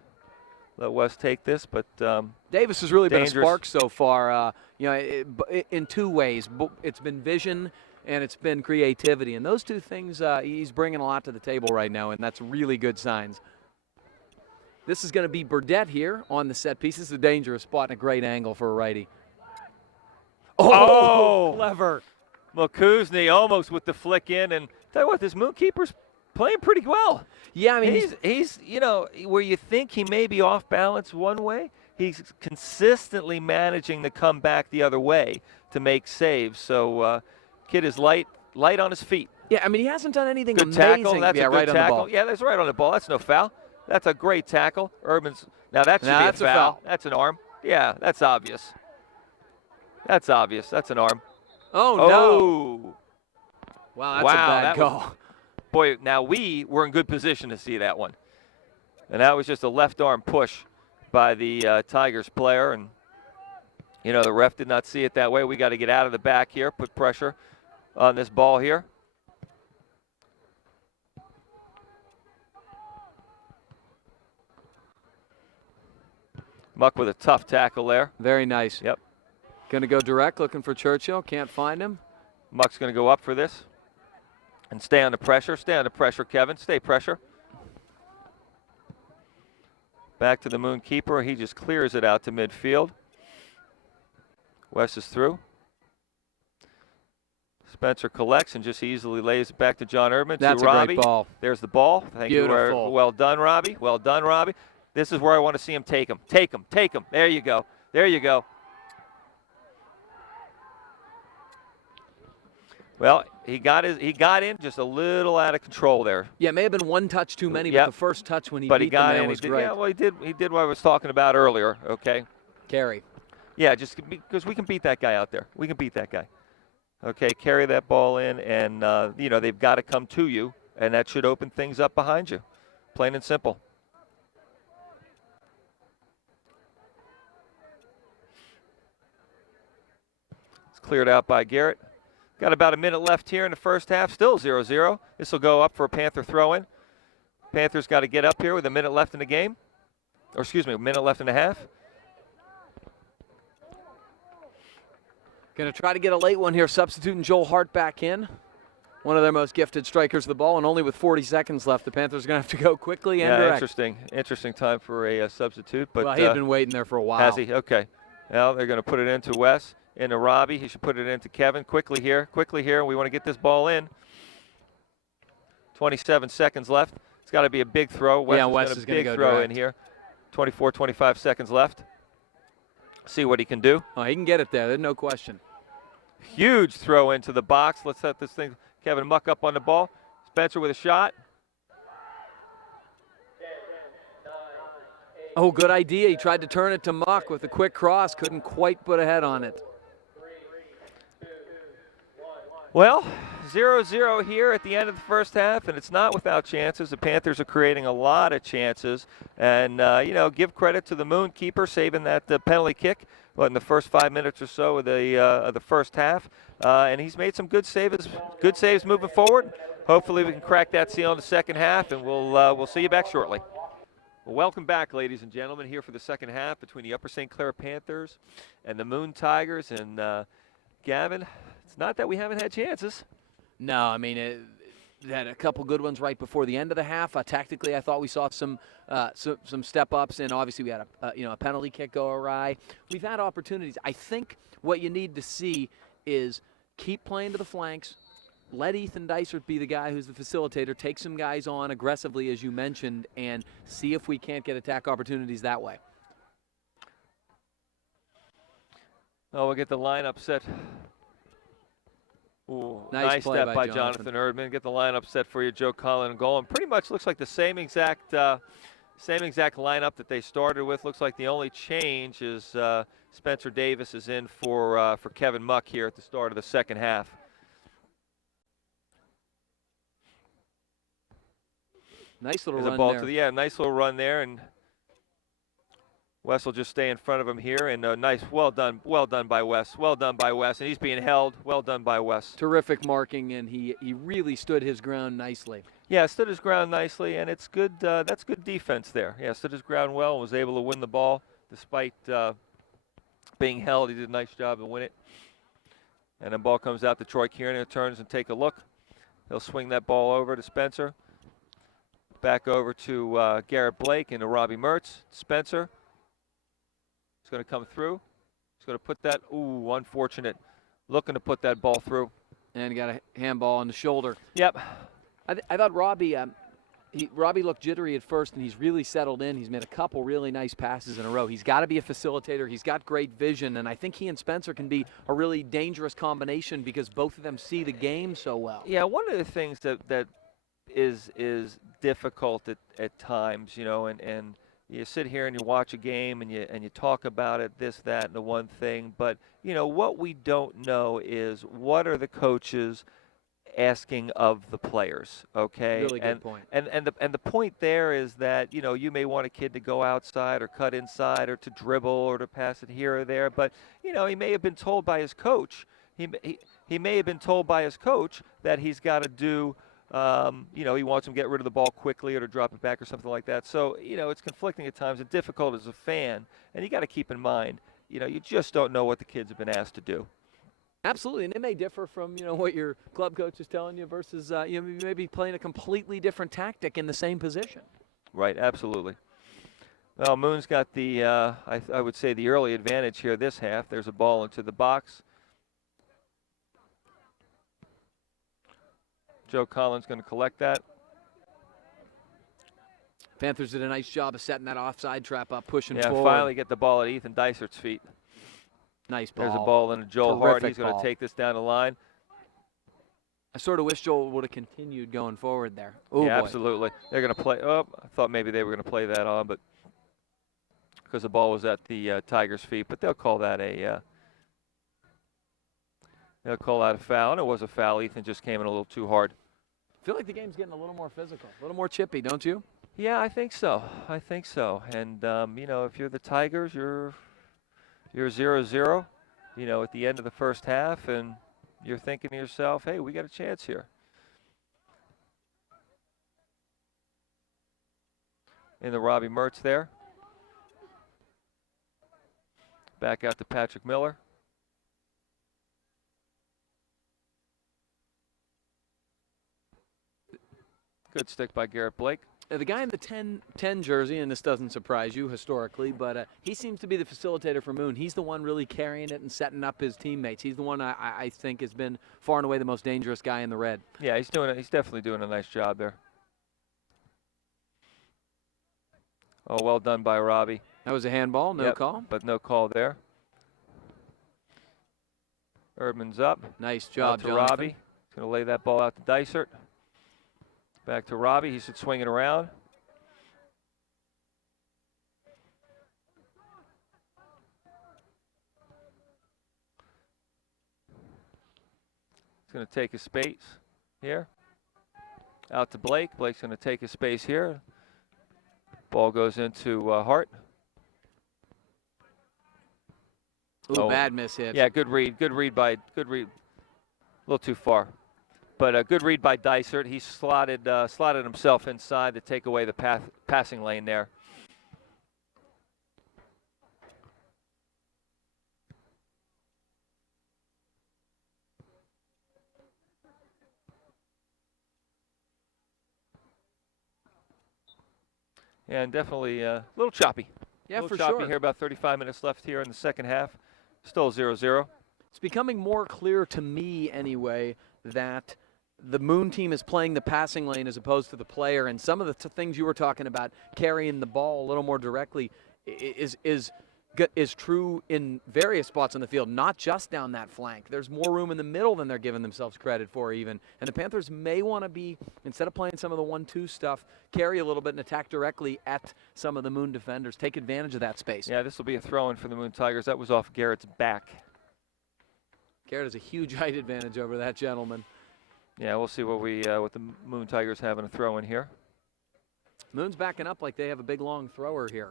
take this. But Davis has really dangerous. been a spark so far. In 2 ways. It's been vision and it's been creativity, and those 2 things he's bringing a lot to the table right now, and that's really good signs. This is going to be Burdett here on the set piece. This is a dangerous spot and a great angle for a righty. Oh, clever. Makuzny almost with the flick in, and tell you what, this Moonkeeper's playing pretty well. Yeah, I mean, he's where you think he may be off balance one way, he's consistently managing to come back the other way to make saves. So kid is light on his feet. Yeah, I mean, he hasn't done anything good amazing. Tackle. That's a good right tackle. On the ball. Yeah, that's right on the ball. That's no foul. That's a great tackle. Urban's now that should be a foul. That's an arm. Yeah, that's obvious. That's an arm. Oh no! Wow, that's a bad call. Boy, now we were in good position to see that one. And that was just a left arm push by the Tigers player. And, the ref did not see it that way. We got to get out of the back here, put pressure on this ball here. Muck with a tough tackle there. Very nice. Yep. Going to go direct, looking for Churchill. Can't find him. Muck's going to go up for this. And stay under pressure. Stay under pressure, Kevin. Stay pressure. Back to the Moon keeper. He just clears it out to midfield. West is through. Spencer collects and just easily lays it back to John Erdman. That's to a Robbie. great ball. There's the ball. Thank you. Beautiful. Well done, Robbie. Well done, Robbie. This is where I want to see him take him. Take him. Take him. There you go. There you go. Well, he got in just a little out of control there. Yeah, it may have been one touch too many, Yep. but the first touch when he But beat he got the man in. was He did, great. yeah, well, he did what I was talking about earlier. Okay. Carry. Yeah, just because we can beat that guy out there. We can beat that guy. Okay, carry that ball in, and they've got to come to you, and that should open things up behind you. Plain and simple. It's cleared out by Garrett. Got about a minute left here in the first half. Still 0-0. This will go up for a Panther throw-in. Panthers got to get up here with a minute left in the game. Or excuse me, a minute left and a half. Going to try to get a late one here, substituting Joel Hart back in. One of their most gifted strikers of the ball, and only with 40 seconds left, the Panthers are going to have to go quickly and direct. Interesting time for a substitute. But well, he had been waiting there for a while. Has he? Okay. Now they're going to put it into Wes, into Robbie. He should put it into Kevin. Quickly here. We want to get this ball in. 27 seconds left. It's got to be a big throw. Wes is going to go throw direct. in here. 24, 25 seconds left. See what he can do. Oh, he can get it there. There's no question. Huge throw into the box. Let's set this thing. Kevin Muck up on the ball. Spencer with a shot. Oh, good idea. He tried to turn it to Muck with a quick cross. Couldn't quite put a head on it. Well, 0-0 here at the end of the first half, and it's not without chances. The Panthers are creating a lot of chances. And, give credit to the Moon keeper saving that penalty kick in the first 5 minutes or so of the first half. And he's made some good saves moving forward. Hopefully we can crack that seal in the second half, and we'll see you back shortly. Well, welcome back, ladies and gentlemen, here for the second half between the Upper St. Clair Panthers and the Moon Tigers. And, Gavin, it's not that we haven't had chances. No, I mean, it had a couple good ones right before the end of the half. Tactically, I thought we saw some step-ups, and obviously we had a penalty kick go awry. We've had opportunities. I think what you need to see is keep playing to the flanks, let Ethan Dysert be the guy who's the facilitator, take some guys on aggressively, as you mentioned, and see if we can't get attack opportunities that way. Oh, we'll get the lineup set. Ooh, nice play step by Jonathan Erdman. Get the lineup set for you, Joe Collin goal, and pretty much looks like the same exact lineup that they started with. Looks like the only change is Spencer Davis is in for Kevin Muck here at the start of the second half. Nice little There's run a ball there. nice little run there, and Wes will just stay in front of him here, and nice, well done by Wes, and he's being held, well done by Wes. Terrific marking, and he really stood his ground nicely. Yeah, stood his ground nicely, and it's good. That's good defense there. Yeah, stood his ground well and was able to win the ball despite being held. He did a nice job to win it. And the ball comes out to Troy Kiernan, turns and take a look. He'll swing that ball over to Spencer. Back over to Garrett Blake and to Robbie Mertz. Spencer. He's going to come through. He's going to put that, unfortunate. Looking to put that ball through. And he got a handball on the shoulder. Yep. I thought Robbie looked jittery at first, and he's really settled in. He's made a couple really nice passes in a row. He's got to be a facilitator. He's got great vision, and I think he and Spencer can be a really dangerous combination because both of them see the game so well. Yeah, one of the things that is difficult at times, and you sit here and you watch a game and you talk about it, this, that, and the one thing. But, what we don't know is what are the coaches asking of the players, okay? Really good point. And the point there is that, you may want a kid to go outside or cut inside or to dribble or to pass it here or there. But, he may have been told by his coach, he may have been told by his coach that he's got to do he wants him to get rid of the ball quickly or to drop it back or something like that. So, it's conflicting at times and difficult as a fan. And you got to keep in mind, you just don't know what the kids have been asked to do. Absolutely, and it may differ from, what your club coach is telling you versus, you may be playing a completely different tactic in the same position. Right, absolutely. Well, Moon's got the, I would say, the early advantage here this half. There's a ball into the box. Joe Collins going to collect that. Panthers did a nice job of setting that offside trap up, pushing Yeah, forward. finally get the ball at Ethan Dysert's feet. Nice ball. There's a ball into Joel Hart. Terrific He's going ball. to take this down the line. I sort of wish Joel would have continued going forward there. Oh, Yeah, boy. absolutely. They're going to play. Oh, I thought maybe they were going to play that on, but because the ball was at the Tigers' feet. But they'll call that a foul. And it was a foul. Ethan just came in a little too hard. I feel like the game's getting a little more physical, a little more chippy, don't you? Yeah, I think so. And you know, if you're the Tigers, you're 0-0. You know, at the end of the first half, and you're thinking to yourself, "Hey, we got a chance here." In the Robbie Mertz there. Back out to Patrick Miller. Good stick by Garrett Blake. The guy in the 10 jersey, and this doesn't surprise you historically, but he seems to be the facilitator for Moon. He's the one really carrying it and setting up his teammates. He's the one I think has been far and away the most dangerous guy in the red. Yeah, he's definitely doing a nice job there. Oh, well done by Robbie. That was a handball, no Yep, call. but no call there. Erdman's up. Nice Out job, to Jonathan. Robbie. He's going to lay that ball out to Dysert. Back to Robbie. He should swing it around. He's going to take his space here. Out to Blake. Blake's going to take his space here. Ball goes into Hart. Ooh, Oh. bad miss hit. Yeah, good read. Good read. A little too far. But a good read by Dysert. He slotted himself inside to take away the passing lane there. And definitely a little choppy. Yeah, a for little choppy sure. here. About 35 minutes left here in the second half. Still 0-0. It's becoming more clear to me, anyway, that the Moon team is playing the passing lane as opposed to the player. And some of the things you were talking about, carrying the ball a little more directly, is true in various spots on the field, not just down that flank. There's more room in the middle than they're giving themselves credit for even. And the Panthers may want to be, instead of playing some of the 1-2 stuff, carry a little bit and attack directly at some of the Moon defenders. Take advantage of that space. Yeah, this will be a throw-in for the Moon Tigers. That was off Garrett's back. Garrett has a huge height advantage over that gentleman. Yeah, we'll see what the Moon Tigers have in a throw-in here. Moon's backing up like they have a big, long thrower here.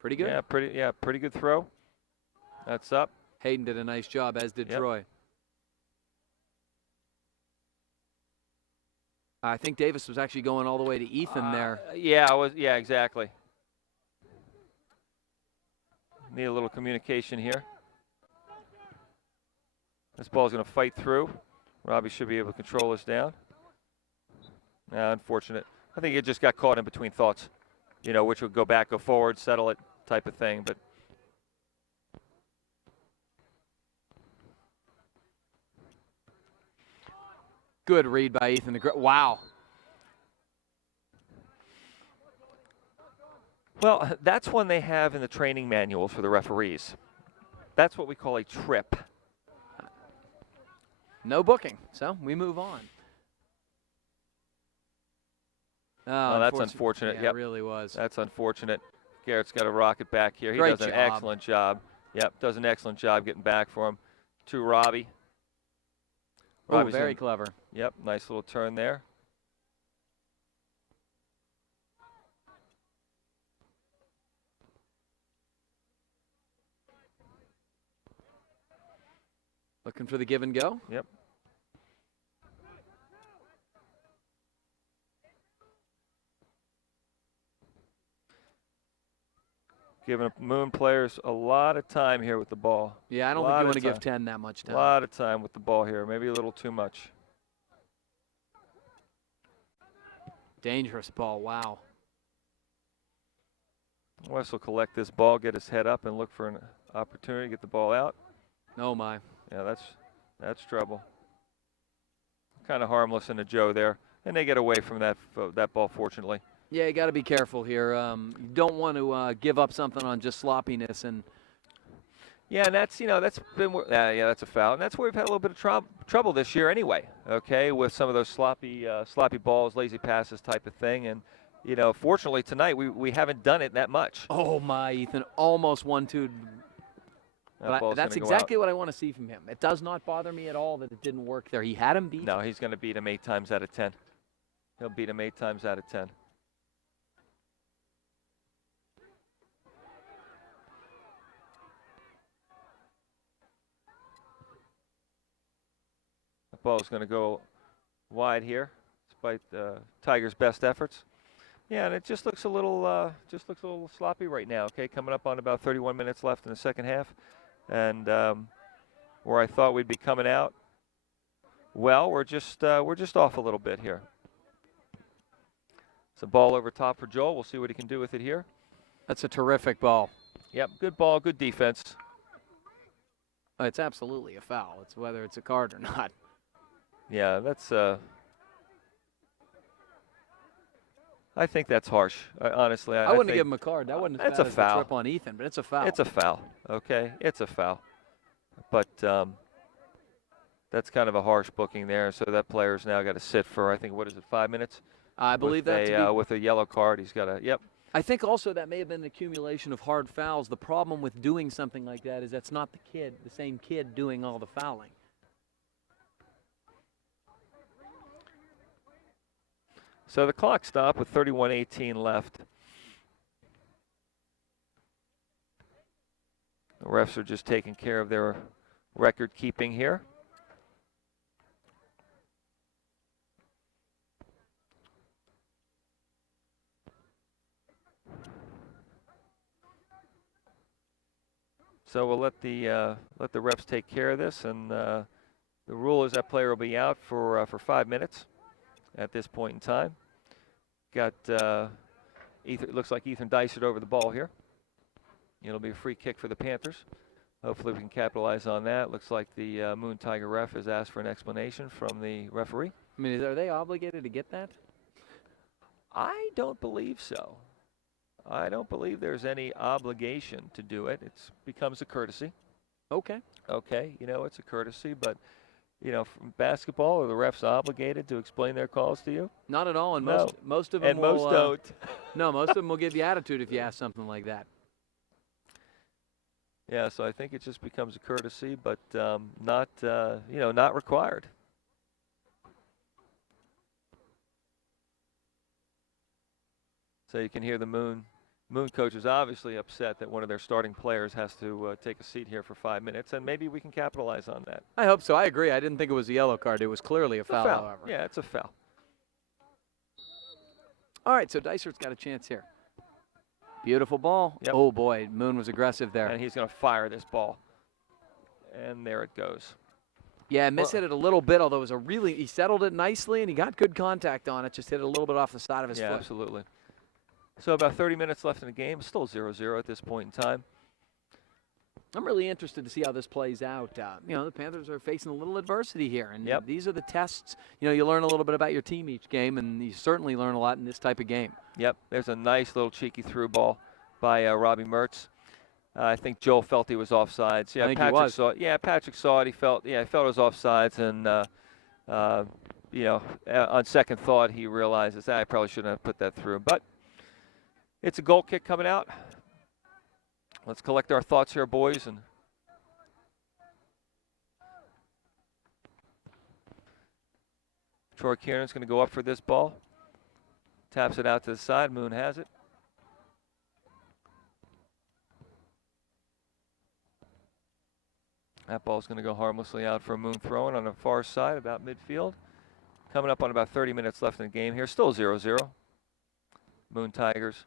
Pretty good. Yeah, pretty good throw. That's up. Hayden did a nice job, as did Yep. Troy. I think Davis was actually going all the way to Ethan there. Yeah, exactly. Need a little communication here. This ball's going to fight through. Robbie should be able to control this down. Unfortunate. I think it just got caught in between thoughts. You know, which would go back, go forward, settle it type of thing. But Good read by Ethan. Wow. well, that's one they have in the training manuals for the referees. That's what we call a trip. No booking, so we move on. Oh, that's unfortunate. Yeah, Yep. it really was. That's unfortunate. Garrett's got a rocket back here. He Great does an job. excellent job. Yep, does an excellent job getting back for him. To Robbie. Oh, Robbie's very gonna- clever. Yep, nice little turn there. Looking for the give and go. Yep. Giving Moon players a lot of time here with the ball. Yeah, I don't think Lot you of want to give time. 10 that much A time. lot of time with the ball here. Maybe a little too much. Dangerous ball. Wow. West will collect this ball, get his head up, and look for an opportunity to get the ball out. Oh, my. Yeah, that's trouble. Kind of harmless in a Joe there, and they get away from that ball, fortunately. Yeah, you got to be careful here. You don't want to give up something on just sloppiness. And yeah, and that's been that's a foul, and that's where we've had a little bit of trouble this year anyway. Okay, with some of those sloppy balls, lazy passes type of thing, and fortunately tonight we haven't done it that much. oh my, Ethan, almost 1-2. That's exactly what I want to see from him. It does not bother me at all that it didn't work there. He had him beat. No, he's going to beat him 8 times out of 10. He'll beat him 8 times out of 10. The ball's going to go wide here, despite Tigers' best efforts. Yeah, and it just looks a little sloppy right now. Okay, coming up on about 31 minutes left in the second half, and where I thought we'd be coming out, well, we're just off a little bit here. It's a ball over top for Joel. We'll see what he can do with it here. That's a terrific ball. Yep, good ball, good defense. It's absolutely a foul. It's whether it's a card or not. Yeah, that's. I think that's harsh. Honestly, I wouldn't give him a card. That wasn't as bad as the trip on Ethan, but it's a foul. It's a foul. Okay, it's a foul. But that's kind of a harsh booking there. So that player's now got to sit for, I think, 5 minutes? I believe that with a yellow card. He's got to. Yep. I think also that may have been an accumulation of hard fouls. The problem with doing something like that is that's not the same kid doing all the fouling. So the clock stopped with 31:18 left. The refs are just taking care of their record keeping here. So we'll let the refs take care of this, and the rule is that player will be out for 5 minutes at this point in time. Got it looks like Ethan Dysert over the ball here. It'll be a free kick for the Panthers. Hopefully we can capitalize on that. Looks like the Moon Tiger ref has asked for an explanation from the referee. I mean, are they obligated to get that? I don't believe so. I don't believe there's any obligation to do it. It becomes a courtesy. Okay. Okay, it's a courtesy, but from basketball, are the refs obligated to explain their calls to you? Not at all, and no. most of them will. Most don't. No, most of them will give you attitude if you ask something like that. Yeah, so I think it just becomes a courtesy, but not required. So you can hear the Moon coach is obviously upset that one of their starting players has to take a seat here for 5 minutes, and maybe we can capitalize on that. I hope so. I agree. I didn't think it was a yellow card. It was clearly a foul, however. Yeah, it's a foul. All right, so Dysert's got a chance here. Beautiful ball. Yep. Oh, boy, Moon was aggressive there. And he's going to fire this ball. And there it goes. Yeah, mishit it a little bit, although it was he settled it nicely, and he got good contact on it, just hit it a little bit off the side of his foot. Yeah, absolutely. So about 30 minutes left in the game. Still 0-0 at this point in time. I'm really interested to see how this plays out. The Panthers are facing a little adversity here, and these are the tests. You learn a little bit about your team each game, and you certainly learn a lot in this type of game. Yep, there's a nice little cheeky through ball by Robbie Mertz. I think Joel felt he was offsides. Yeah, I think Patrick he was. saw it. Yeah, Patrick saw it. He felt it was offsides, and on second thought, he realizes I probably shouldn't have put that through. But it's a goal kick coming out. Let's collect our thoughts here, boys, and Troy Kiernan's going to go up for this ball. Taps it out to the side. Moon has it. That ball's going to go harmlessly out for a Moon throw-in on the far side, about midfield. Coming up on about 30 minutes left in the game here. Still 0-0. Moon Tigers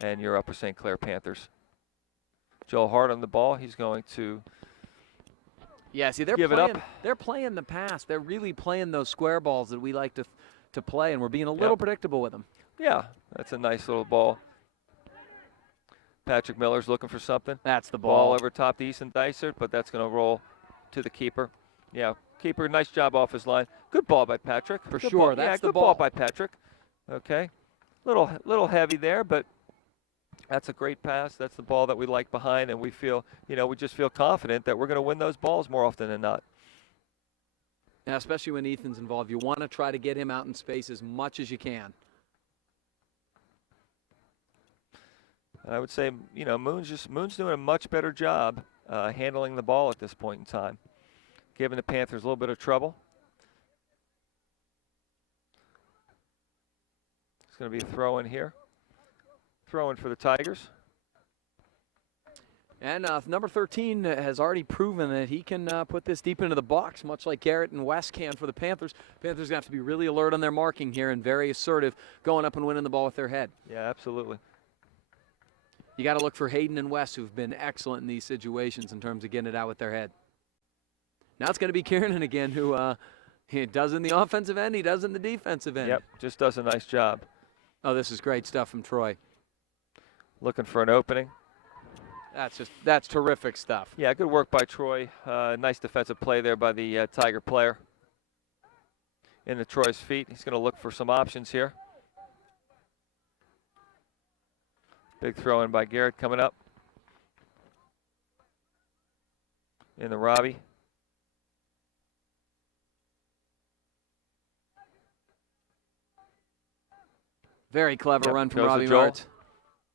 and your Upper St. Clair Panthers. Joel Hart on the ball. He's going to give it up. They're playing the pass. They're really playing those square balls that we like to play, and we're being a little predictable with them. Yeah, that's a nice little ball. Patrick Miller's looking for something. That's the Ball ball. over top to Easton Dysert, but that's going to roll to the keeper. Yeah, keeper, nice job off his line. Good ball by Patrick. For Good sure, ball. that's yeah, the good ball. by Patrick. Okay, little heavy there, but that's a great pass. That's the ball that we like behind, and we feel, we just feel confident that we're going to win those balls more often than not. Yeah, especially when Ethan's involved. You want to try to get him out in space as much as you can. I would say, Moon's doing a much better job handling the ball at this point in time, giving the Panthers a little bit of trouble. It's going to be a throw in here. Throw in for the Tigers. And number 13 has already proven that he can put this deep into the box, much like Garrett and West can for the Panthers. Panthers going to have to be really alert on their marking here and very assertive, going up and winning the ball with their head. Yeah, absolutely. You got to look for Hayden and West, who've been excellent in these situations in terms of getting it out with their head. Now it's going to be Kiernan again, who he does in the offensive end, he does in the defensive end. Yep, just does a nice job. Oh, this is great stuff from Troy. Looking for an opening. That's terrific stuff. Yeah, good work by Troy. Nice defensive play there by the Tiger player. Into Troy's feet. He's going to look for some options here. Big throw in by Garrett coming up. In the Robbie. Very clever run from goes to Robbie Joel. Martz.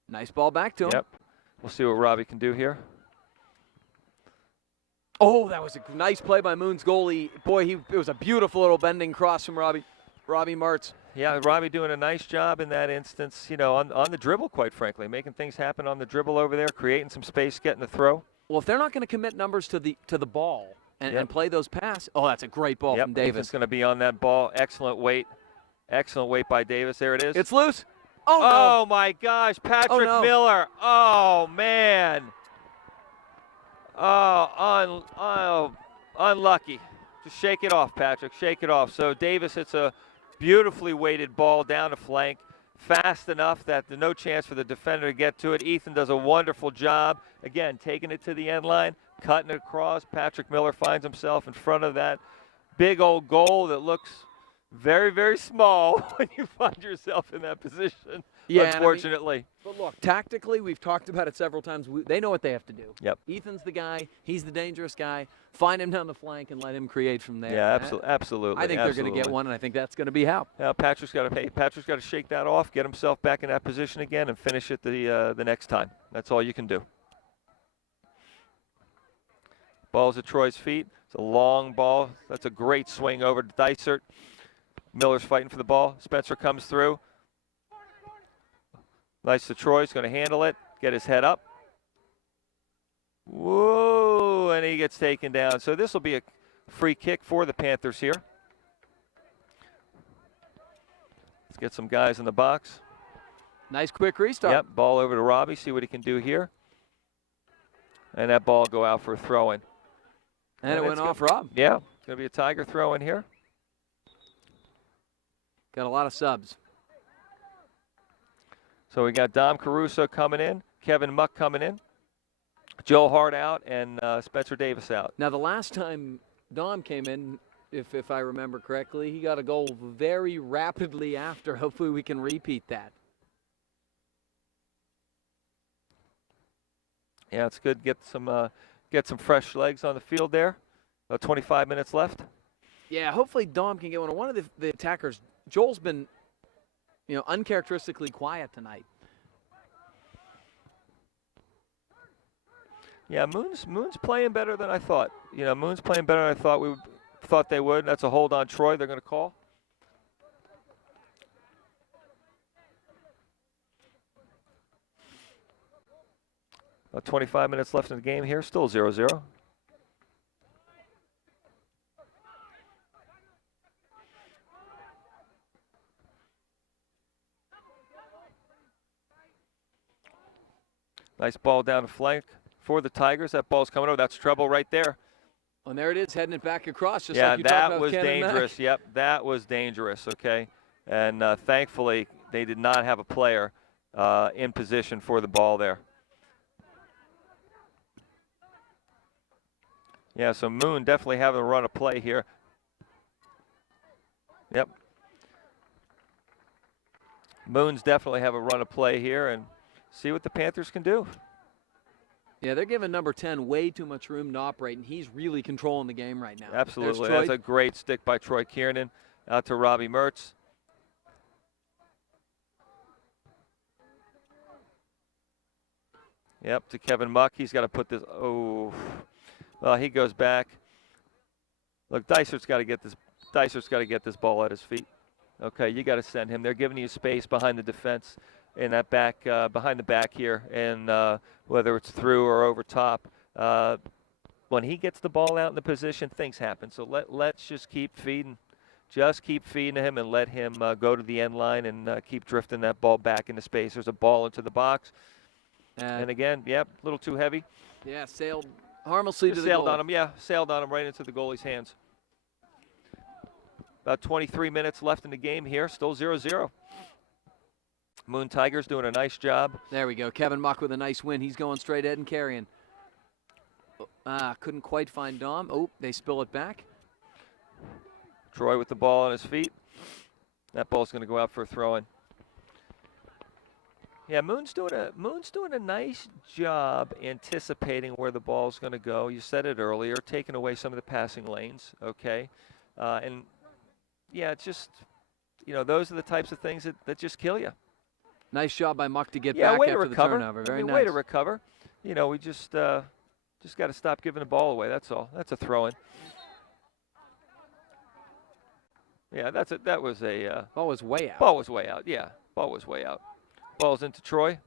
Nice ball back to him. Yep. We'll see what Robbie can do here. Oh, that was a nice play by Moon's goalie. Boy, it was a beautiful little bending cross from Robbie Martz. Yeah, Robbie doing a nice job in that instance, on the dribble, quite frankly, making things happen on the dribble over there, creating some space, getting the throw. Well, if they're not going to commit numbers to the ball and play those passes, that's a great ball from Davis. It's going to be on that ball. Excellent weight by Davis. There it is. It's loose. Oh, no. My gosh, Patrick Miller. Oh, man. Unlucky. Just shake it off, Patrick. Shake it off. So Davis hits a beautifully weighted ball down the flank, fast enough that there's no chance for the defender to get to it. Ethan does a wonderful job, again, taking it to the end line, cutting it across. Patrick Miller finds himself in front of that big old goal that looks very, very small when you find yourself in that position, unfortunately. But look, tactically, we've talked about it several times. They know what they have to do. Yep. Ethan's the guy. He's the dangerous guy. Find him down the flank and let him create from there. Yeah, absolutely. I think they're going to get one, and I think that's going to be how. Yeah, Patrick's got to shake that off, get himself back in that position again, and finish it the next time. That's all you can do. Ball's at Troy's feet. It's a long ball. That's a great swing over to Dysert. Miller's fighting for the ball. Spencer comes through. Nice to Troy. He's going to handle it, get his head up. Whoa, and he gets taken down. So this will be a free kick for the Panthers here. Let's get some guys in the box. Nice quick restart. Yep, ball over to Robbie, see what he can do here. And that ball go out for a throw-in. And it went off Rob. Yeah, it's going to be a Tiger throw-in here. Got a lot of subs. So we got Dom Caruso coming in, Kevin Muck coming in, Joe Hart out, and Spencer Davis out. Now, the last time Dom came in, if I remember correctly, he got a goal very rapidly after. Hopefully we can repeat that. Yeah, it's good. Get some fresh legs on the field there. About 25 minutes left. Yeah, hopefully Dom can get one. One of the attackers, Joel's been, uncharacteristically quiet tonight. Yeah, Moon's playing better than I thought. Moon's playing better than I thought they would. That's a hold on Troy they're going to call. About 25 minutes left in the game here. Still 0-0. Nice ball down the flank for the Tigers. That ball's coming over. That's trouble right there. And there it is, heading it back across. Just yeah, like you talked about that was dangerous. Mack. Yep, that was dangerous. Okay, and thankfully they did not have a player in position for the ball there. Yeah, so Moon definitely having a run of play here. Yep. Moon's definitely have a run of play here and see what the Panthers can do. Yeah, they're giving number 10 way too much room to operate, and he's really controlling the game right now. Absolutely. There's That's a great stick by Troy Kiernan out to Robbie Mertz. Yep, to Kevin Muck. He's got to put this. Oh, well, he goes back. Look, Dysert's got to get this. Dysert's got to get this ball at his feet. Okay, you got to send him. They're giving you space behind the defense in that back, behind the back here, and whether it's through or over top. When he gets the ball out in the position, things happen. So let's just keep feeding. Just keep feeding him and let him go to the end line and keep drifting that ball back into space. There's a ball into the box. And again, yep, a little too heavy. Yeah, sailed harmlessly to the sailed goal. on him, yeah, sailed on him right into the goalie's hands. About 23 minutes left in the game here, still 0-0. Moon Tigers doing a nice job. There we go. Kevin Muck with a nice win. He's going straight ahead and carrying. Couldn't quite find Dom. Oh, they spill it back. Troy with the ball on his feet. That ball's going to go out for a throw-in. Yeah, Moon's doing a nice job anticipating where the ball's going to go. You said it earlier, taking away some of the passing lanes, okay? And, yeah, it's just, those are the types of things that just kill you. Nice job by Muck to get back way to after recover. the turnover. Very nice. Way to recover. We just got to stop giving the ball away. That's all. That's a throw-in. Yeah, that was a ball was way out. Ball was way out. Yeah, ball was way out. Ball's into Troy.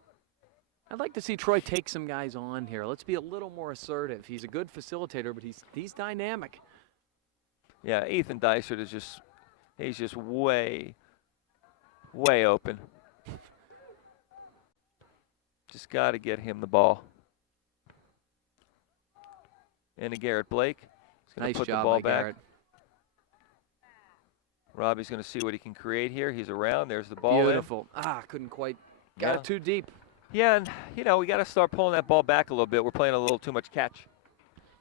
I'd like to see Troy take some guys on here. Let's be a little more assertive. He's a good facilitator, but he's dynamic. Yeah, Ethan Dysert is he's just way open. Just got to get him the ball. And to Garrett Blake. He's going to put the ball back. Garrett. Robbie's going to see what he can create here. He's around. There's the ball. Beautiful. Couldn't quite. Got it too deep. Yeah, and, we got to start pulling that ball back a little bit. We're playing a little too much catch.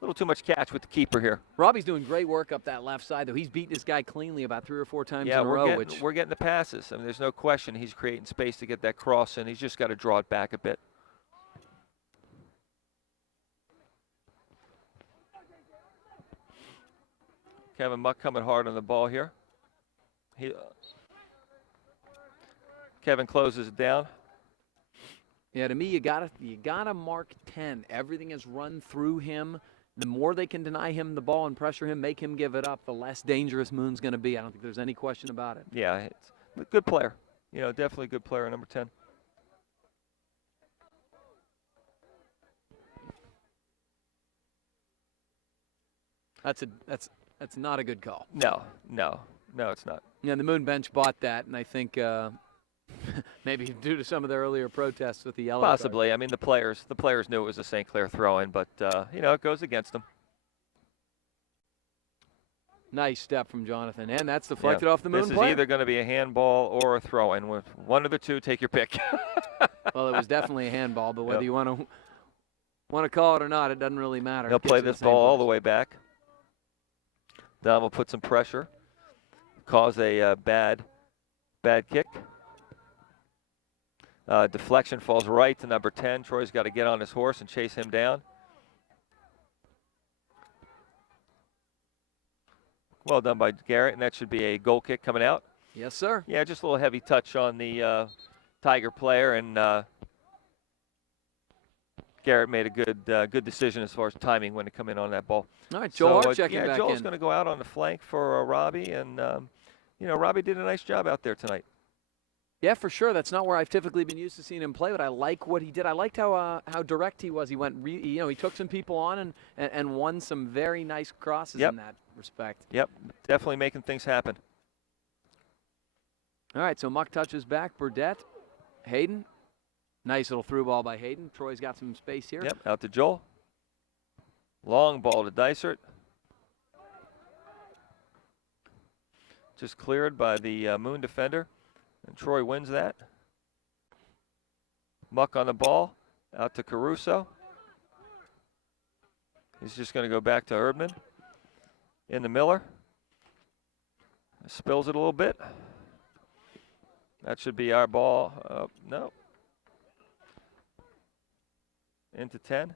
A little too much catch with the keeper here. Robbie's doing great work up that left side, though. He's beaten this guy cleanly about 3 or 4 times in a row. We're getting the passes. I mean, there's no question he's creating space to get that cross in. He's just got to draw it back a bit. Kevin Muck coming hard on the ball here. Kevin closes it down. Yeah, to me, you gotta mark 10. Everything is run through him. The more they can deny him the ball and pressure him, make him give it up, the less dangerous Moon's going to be. I don't think there's any question about it. Yeah, it's a good player. Definitely a good player, number 10. That's not a good call. No, it's not. Yeah, the Moon bench bought that, and I think maybe due to some of the earlier protests with the yellow Possibly. card. I mean, the players knew it was a St. Clair throw-in, but, it goes against them. Nice step from Jonathan, and that's deflected off the Moon player. This is either going to be a handball or a throw-in. With one of the two, take your pick. Well, it was definitely a handball, but whether you want to call it or not, it doesn't really matter. They'll play this ball all the way back. Dom will put some pressure, cause a bad kick. Deflection falls right to number 10. Troy's got to get on his horse and chase him down. Well done by Garrett, and that should be a goal kick coming out. Yes, sir. Yeah, just a little heavy touch on the Tiger player, and Garrett made a good decision as far as timing when to come in on that ball. All right, Joel Hart checking back in. Joel's going to go out on the flank for Robbie, and Robbie did a nice job out there tonight. Yeah, for sure. That's not where I've typically been used to seeing him play, but I like what he did. I liked how direct he was. He went, he took some people on and won some very nice crosses in that respect. Yep, definitely making things happen. All right, so Muck touches back. Burdett, Hayden. Nice little through ball by Hayden. Troy's got some space here. Yep, out to Joel. Long ball to Dysert. Just cleared by the Moon defender. And Troy wins that. Muck on the ball. Out to Caruso. He's just going to go back to Erdman. Into Miller. Spills it a little bit. That should be our ball. No. Into 10.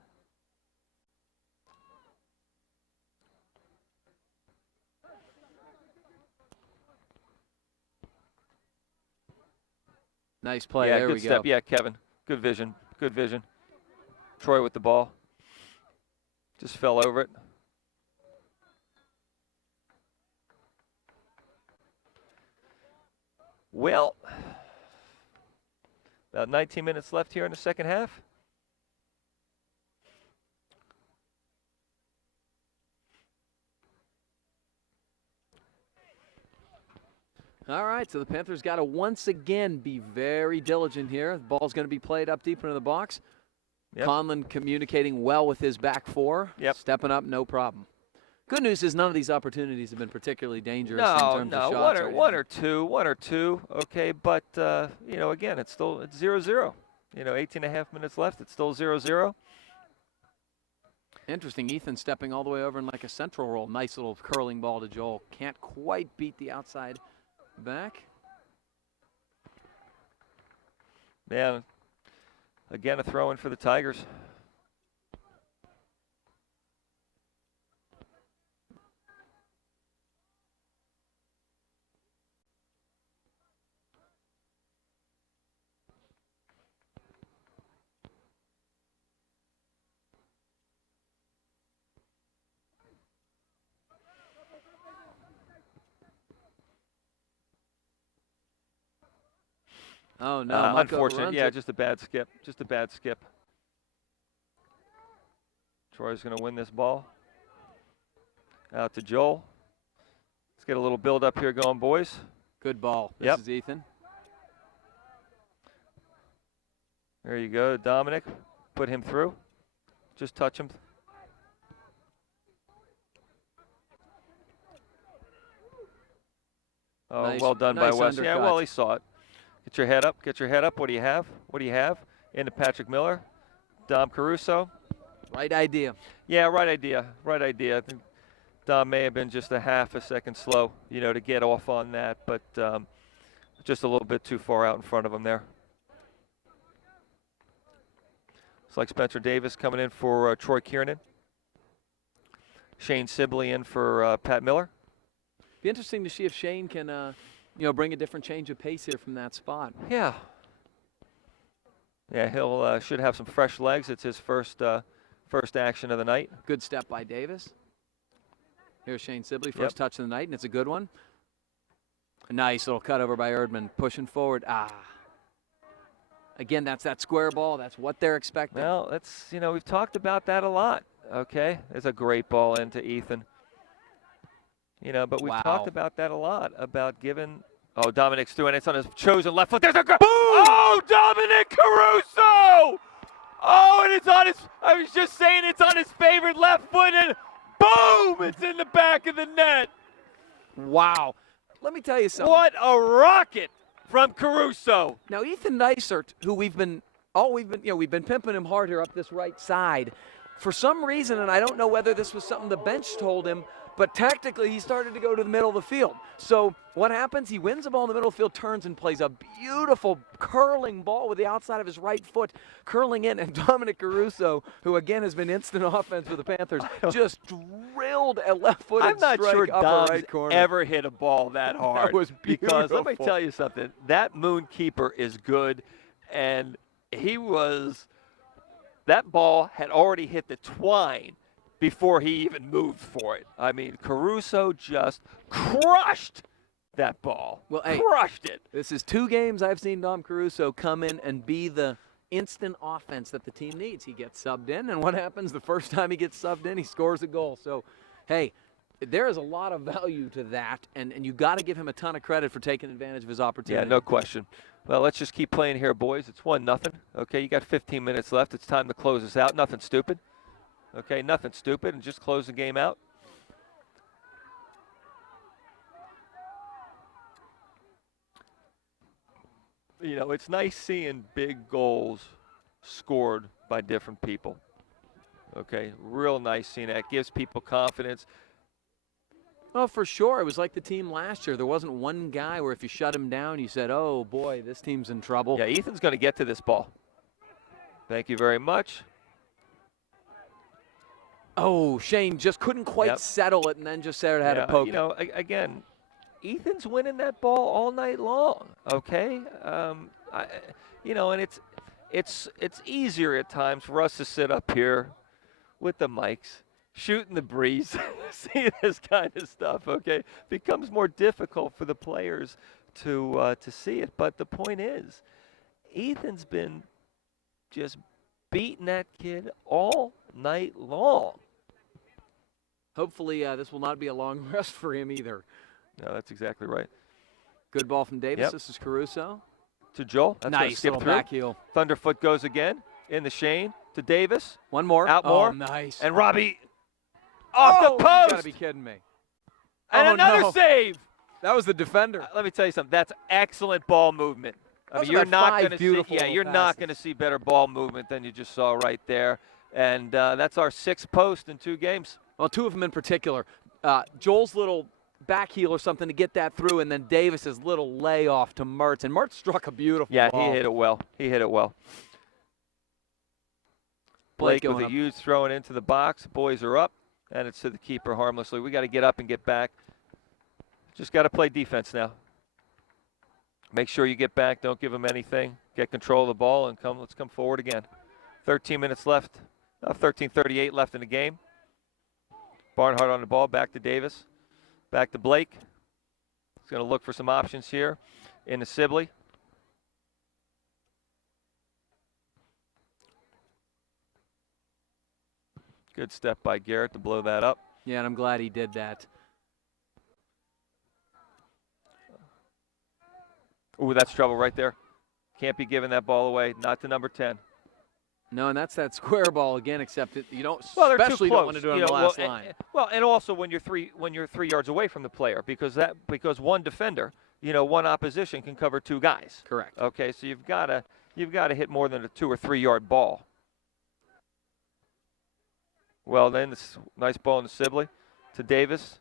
Nice play. Yeah, there good we step. go. Yeah, Kevin. Good vision. Good vision. Troy with the ball. Just fell over it. Well, about 19 minutes left here in the second half. All right, so the Panthers got to once again be very diligent here. The ball's going to be played up deep into the box. Yep. Conlon communicating well with his back four. Yep. Stepping up, no problem. Good news is none of these opportunities have been particularly dangerous in No, terms of shots. one or two. Okay, but again, it's 0-0. 18 and a half minutes left. It's still 0-0. Interesting. Ethan stepping all the way over in like a central roll. Nice little curling ball to Joel. Can't quite beat the outside back. Yeah. Again, a throw in for the Tigers. Oh, no. Mako Unfortunate. runs Yeah, it. just a bad skip. Just a bad skip. Troy's going to win this ball. Out to Joel. Let's get a little build up here going, boys. Good ball. This Yep. is Ethan. There you go, Dominic. Put him through. Just touch him. Oh, Nice- well done nice by Wes. Yeah, undercut. well, he saw it. Get your head up. Get your head up. What do you have? What do you have? Into Patrick Miller. Dom Caruso. Right idea. Yeah, right idea. Right idea. I think Dom may have been just a half a second slow, to get off on that, but just a little bit too far out in front of him there. It's like Spencer Davis coming in for Troy Kiernan. Shane Sibley in for Pat Miller. Be interesting to see if Shane can, bring a different change of pace here from that spot. Yeah. Yeah, he'll should have some fresh legs. It's his first action of the night. Good step by Davis. Here's Shane Sibley, first touch of the night, and it's a good one. A nice little cut over by Erdman, pushing forward. Again, that's that square ball. That's what they're expecting. Well, that's we've talked about that a lot. Okay, there's a great ball into Ethan. But we've Wow. talked about that a lot about giving. Oh, Dominic's through, and it's on his chosen left foot. There's a boom! Oh, Dominic Caruso! Oh, and it's on his. I was just saying it's on his favorite left foot, and boom! It's in the back of the net. Wow. Let me tell you something. What a rocket from Caruso! Now, Ethan Neisert, who we've been pimping him hard here up this right side. For some reason, and I don't know whether this was something the bench told him, but tactically he started to go to the middle of the field. So what happens? He wins the ball in the middle of the field, turns and plays a beautiful curling ball with the outside of his right foot, curling in. And Dominic Caruso, who again has been instant offense for the Panthers, just drilled a left-footed I'm not strike sure upper Dom's right corner. ever hit a ball that hard. was Because let me beautiful. tell you something. That Moonkeeper is good, and that ball had already hit the twine before he even moved for it. I mean, Caruso just crushed that ball. Well, hey, crushed it. This is 2 games I've seen Dom Caruso come in and be the instant offense that the team needs. He gets subbed in, and what happens the first time he gets subbed in? He scores a goal. So, hey, there is a lot of value to that, and you got to give him a ton of credit for taking advantage of his opportunity. Yeah, no question. Well, let's just keep playing here, boys. It's 1-0. Okay, you got 15 minutes left. It's time to close this out. Nothing stupid. Okay, nothing stupid, and just close the game out. It's nice seeing big goals scored by different people. Okay, real nice seeing that. Gives people confidence. Oh, for sure. It was like the team last year. There wasn't one guy where if you shut him down, you said, oh, boy, this team's in trouble. Yeah, Ethan's going to get to this ball. Thank you very much. Oh, Shane just couldn't quite settle it and then just Sarah had to poke you know, again, Ethan's winning that ball all night long, okay? And it's easier at times for us to sit up here with the mics, shooting the breeze, see this kind of stuff, okay? Becomes more difficult for the players to see it. But the point is, Ethan's been just beating that kid all night long. Hopefully this will not be a long rest for him either. No, that's exactly right. Good ball from Davis. Yep. This is Caruso. To Joel. That's nice skip little through. back heel. Thunderfoot goes again in the Shane to Davis. One more. Out more. Oh, nice. And Robbie off the You post. gotta be kidding me. And Oh, another no. save. That was the defender. Let me tell you something. That's excellent ball movement. I Those mean, are you're about not five going to see. beautiful Yeah, little you're not passes. going to see better ball movement than you just saw right there. And that's our 6th post in 2 games. Well, 2 of them in particular. Joel's little back heel or something to get that through, and then Davis's little layoff to Mertz. And Mertz struck a beautiful Yeah, ball. he hit it well. Blake with going a up. huge throwing into the box. Boys are up, and it's to the keeper harmlessly. We got to get up and get back. Just got to play defense now. Make sure you get back. Don't give them anything. Get control of the ball and come. Let's come forward again. 13 minutes left. 13:38 left in the game. Barnhart on the ball. Back to Davis. Back to Blake. He's going to look for some options here in the Sibley. Good step by Garrett to blow that up. Yeah, and I'm glad he did that. Ooh, that's trouble right there. Can't be giving that ball away. Not to number 10. No, and that's that square ball again, except you don't, Well, they're too especially close. don't want to do it on You the know, last well, line. And also when you're 3 yards away from the player, because one defender, one opposition can cover 2 guys. Correct. Okay, so you've got to hit more than a 2 or 3 yard ball. Well, then this nice ball in the Sibley to Davis.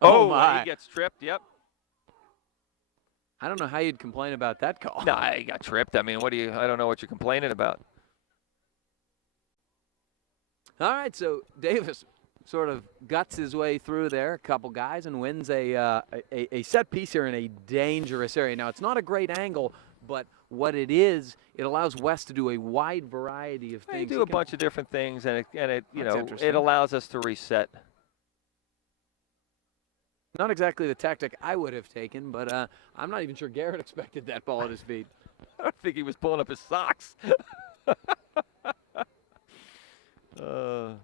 Oh, my. He gets tripped. Yep. I don't know how you'd complain about that call. No, he got tripped. I mean, I don't know what you're complaining about. All right, so Davis sort of guts his way through there, a couple guys, and wins a set piece here in a dangerous area. Now, it's not a great angle, but what it is, it allows West to do a wide variety of They things. do a bunch of different things, and it That's interesting. it allows us to reset. Not exactly the tactic I would have taken, but I'm not even sure Garrett expected that ball at his feet. I don't think he was pulling up his socks. Now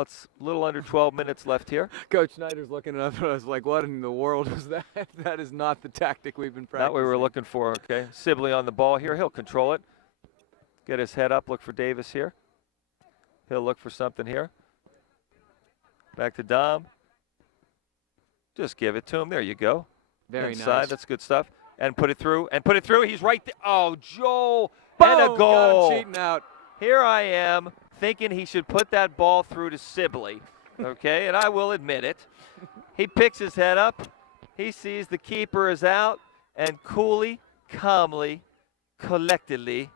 it's a little under 12 minutes left here. Coach Snyder's looking up at us like, what in the world was that? That is not the tactic we've been practicing. Not what we were looking for, okay. Sibley on the ball here. He'll control it. Get his head up, look for Davis here. He'll look for something here. Back to Dom. Just give it to him. There you go. Very Inside. nice. That's good stuff. And put it through. He's right there. Oh, Joel. Boom! And a goal. Got him cheating out. Here I am thinking he should put that ball through to Sibley. Okay, and I will admit it. He picks his head up. He sees the keeper is out and coolly, calmly, collectedly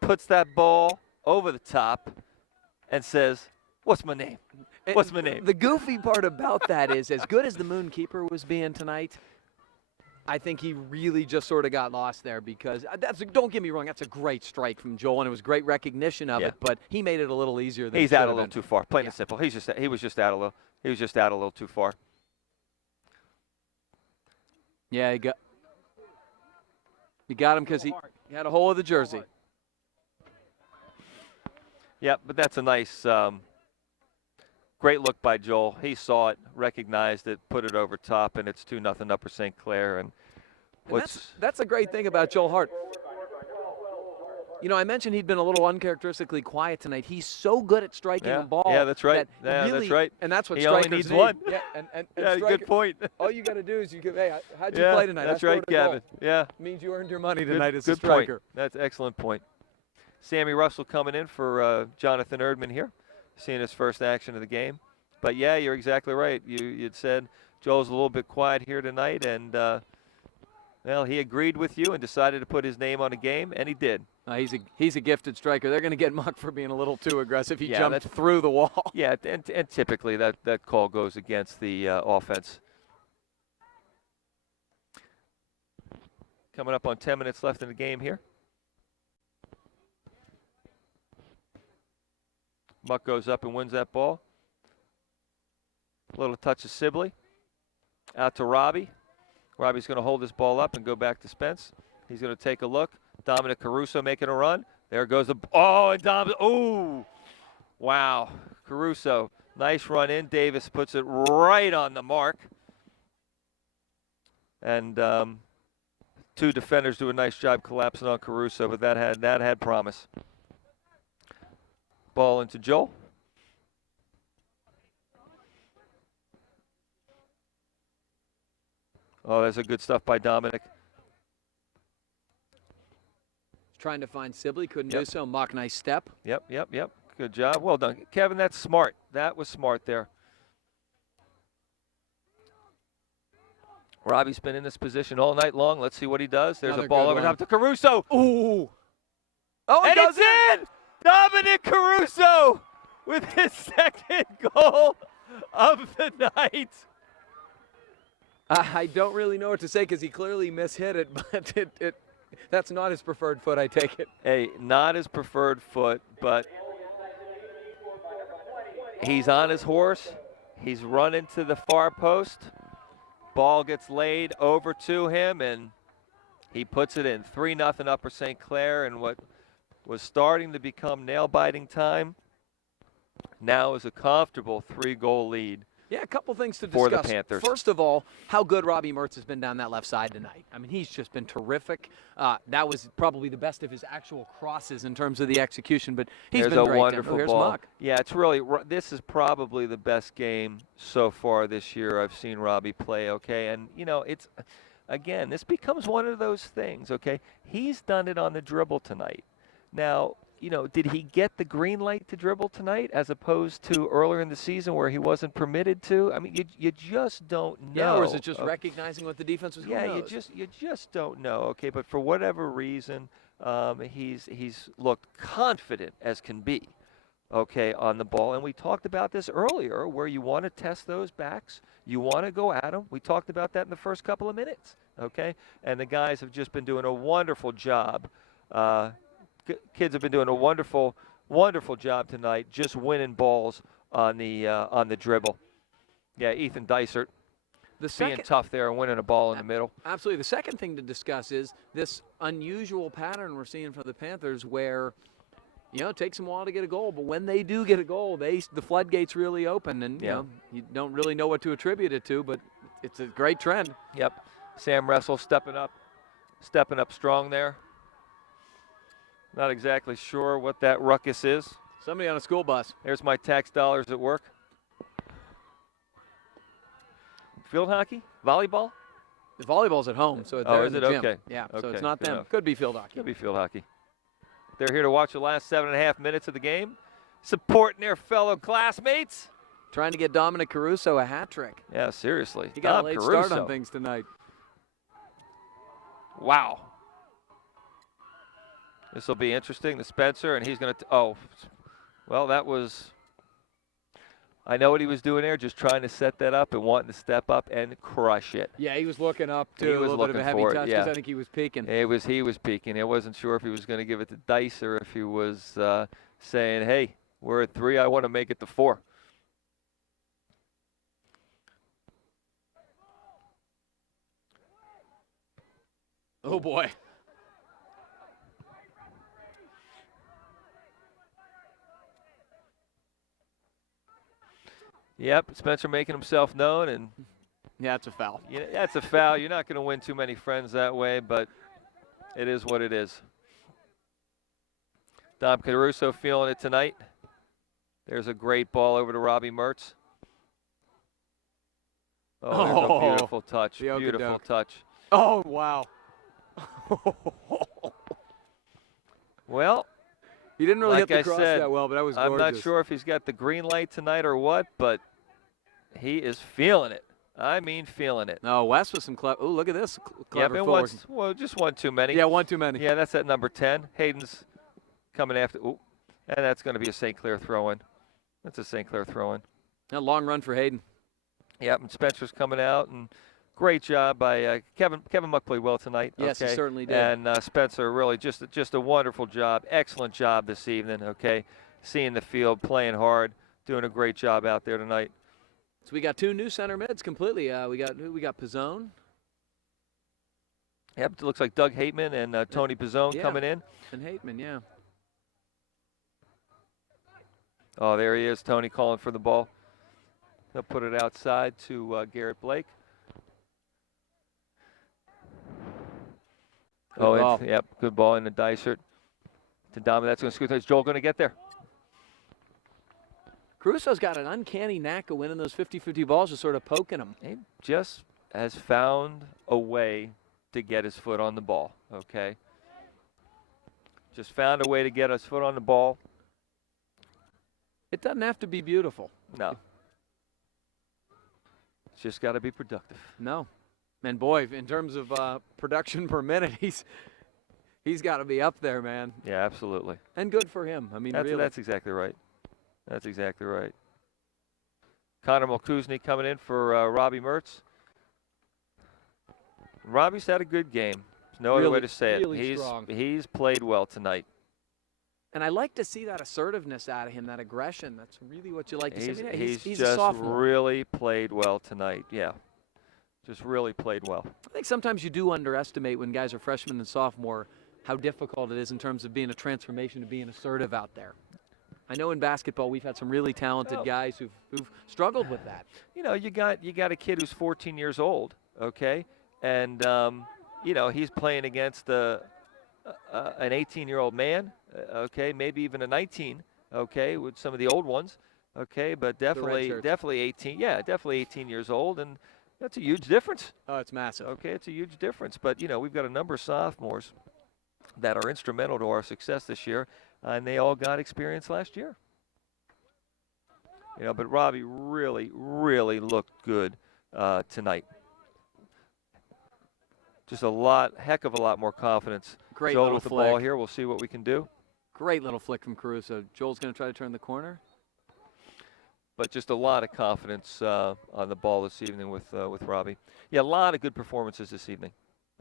puts that ball over the top and says, "What's my name? What's my name?" The goofy part about that is, as good as the Moon Keeper was being tonight, I think he really just sort of got lost there because don't get me wrong, that's a great strike from Joel, and it was great recognition of it. But he made it a little easier than He's it out should a have little been. too far. Plain and simple. He was just out a little too far. Yeah, he got him because he had a hole of the jersey. Yeah, but that's a nice, great look by Joel. He saw it, recognized it, put it over top, and it's 2-0 Upper St. Clair. And that's a great thing about Joel Hart. You know, I mentioned he'd been a little uncharacteristically quiet tonight. He's so good at striking Yeah. a ball. Yeah, that's right. That Yeah, really, that's right. And that's what He only strikers needs need. one. Yeah, and Yeah, striker, good point. all you got to do is you give, hey, how'd you Yeah, play tonight? that's I right, scored a goal. Gavin. Yeah. Means you earned your money Good- tonight as a good striker. point. That's an excellent point. Sammy Russell coming in for Jonathan Erdman here, seeing his first action of the game. But yeah, you're exactly right. You'd said Joel's a little bit quiet here tonight, and well, he agreed with you and decided to put his name on a game, and he did. He's a gifted striker. They're going to get Muck for being a little too aggressive. He Yeah, jumped that's- through the wall. Yeah, and typically that call goes against the offense. Coming up on 10 minutes left in the game here. Muck goes up and wins that ball. A little touch of Sibley. Out to Robbie. Robbie's going to hold this ball up and go back to Spence. He's going to take a look. Dominic Caruso making a run. There goes the and Dom. Ooh, wow, Caruso, nice run in. Davis puts it right on the mark, and two defenders do a nice job collapsing on Caruso, but that had promise. Ball into Joel. Oh, that's a good stuff by Dominic. Trying to find Sibley, couldn't Yep. do so. Muck, nice step. Yep. Good job. Well done. Kevin, that's smart. That was smart there. Robbie's been in this position all night long. Let's see what he does. There's Another a ball good over one. top to Caruso. Ooh. Oh, And it's in! Dominic Caruso with his second goal of the night. I don't really know what to say because he clearly mishit it, but that's not his preferred foot, I take it. Hey, not his preferred foot, but he's on his horse. He's running to the far post. Ball gets laid over to him, and he puts it in. 3-0 Upper St. Clair, and what was starting to become nail-biting time now is a comfortable 3-goal lead. Yeah, a couple things to For the discuss. Panthers. First of all, how good Robbie Mertz has been down that left side tonight. I mean, he's just been terrific. That was probably the best of his actual crosses in terms of the execution, but he's There's been a great. wonderful Here's ball. Muck. Yeah, it's really this is probably the best game so far this year I've seen Robbie play. Okay, and it's again this becomes one of those things. Okay, he's done it on the dribble tonight. Now, did he get the green light to dribble tonight as opposed to earlier in the season where he wasn't permitted to? I mean, you just don't know. Yeah, or is it just recognizing what the defense was? Yeah, you just don't know. Okay, but for whatever reason, he's looked confident as can be. Okay, on the ball, and we talked about this earlier, where you want to test those backs, you want to go at them. We talked about that in the first couple of minutes. Okay, and the guys have just been doing a wonderful job. Kids have been doing a wonderful, wonderful job tonight, just winning balls on the dribble. Yeah, Ethan Dysert being tough there and winning a ball in the middle. Absolutely. The second thing to discuss is this unusual pattern we're seeing from the Panthers where, it takes them a while to get a goal, but when they do get a goal, the floodgates really open, and you don't really know what to attribute it to, but it's a great trend. Yep. Sam Russell stepping up strong there. Not exactly sure what that ruckus is. Somebody on a school bus. There's my tax dollars at work. Field hockey? Volleyball? The volleyball's at home, so Oh, they're is in the it? gym. Okay. Yeah, so Okay, it's not good them. enough. Could be field hockey. Could be field hockey. They're here to watch the last 7.5 minutes of the game, supporting their fellow classmates. Trying to get Dominic Caruso a hat trick. Yeah, seriously. He got Dom a late Caruso. start on things tonight. Wow. This will be interesting. The Spencer, and he's going to. Well, that was. I know what he was doing there, just trying to set that up and wanting to step up and crush it. Yeah, he was looking up to He a was little bit of a looking heavy for it, touch yeah. because I think he was peeking. He was peeking. I wasn't sure if he was going to give it to Dice or if he was saying, "Hey, we're at 3. I want to make it to 4." Oh boy. Yep, Spencer making himself known, and Yeah, it's a foul. that's a foul. You're not going to win too many friends that way, but it is what it is. Dom Caruso feeling it tonight. There's a great ball over to Robbie Mertz. Oh, there's a beautiful touch. the Beautiful okey-doke. touch. Oh, wow. Well, He didn't really like hit the I cross said, that well, but that was I'm gorgeous. not sure if he's got the green light tonight or what, but he is feeling it. I mean, feeling it. No, West with some clever. Oh, look at this. Clever Yep, footwork. just one too many. Yeah, one too many. Yeah, that's at number 10. Hayden's coming after. Ooh, and that's going to be a St. Clair throw-in. That's a St. Clair throw-in. A long run for Hayden. Yep, and Spencer's coming out, and great job by Kevin. Kevin Muck played well tonight. Yes, he okay? certainly did. And Spencer really just a wonderful job, excellent job this evening. Okay, seeing the field, playing hard, doing a great job out there tonight. So we got 2 new center mids completely. We got Pizzone Yep, it looks like Doug Hateman and Tony Pizzone Yeah. coming in. and Hateman. Yeah. Oh, there he is, Tony calling for the ball. They'll put it outside to Garrett Blake. Good Oh, ball. Yep, good ball in the Dysert. To Dom, that's going to scoot. Is Joel going to get there? Caruso's got an uncanny knack of winning those 50-50 balls, just sort of poking them. He just has found a way to get his foot on the ball, okay? Just found a way to get his foot on the ball. It doesn't have to be beautiful. No. It's just got to be productive. No. And boy, in terms of production per minute, he's got to be up there, man. Yeah, absolutely. And good for him. I mean, really. That's exactly right. That's exactly right. Connor Mulkuzny coming in for Robbie Mertz. Robbie's had a good game. There's no other way to say it. Really strong. He's played well tonight. And I like to see that assertiveness out of him, that aggression. That's really what you like to see. I mean, He's he's just a sophomore. really played well tonight. Yeah, just really played well. I think sometimes you do underestimate when guys are freshmen and sophomore how difficult it is in terms of being a transformation to being assertive out there. I know in basketball we've had some really talented guys who've struggled with that. You know, you got a kid who's 14 years old, okay, and you know he's playing against an 18-year-old man, okay, maybe even a 19, okay, with some of the old ones, okay, but definitely 18. Yeah, definitely 18 years old, and that's a huge difference. Oh, it's massive. Okay, it's a huge difference. But you know, we've got a number of sophomores that are instrumental to our success this year, and they all got experience last year. You know, but Robbie really, really looked good tonight. Just heck of a lot more confidence. Great Joel little with the flick. ball here. We'll see what we can do. Great little flick from Caruso. Joel's going to try to turn the corner. But just a lot of confidence on the ball this evening with Robbie. Yeah, a lot of good performances this evening.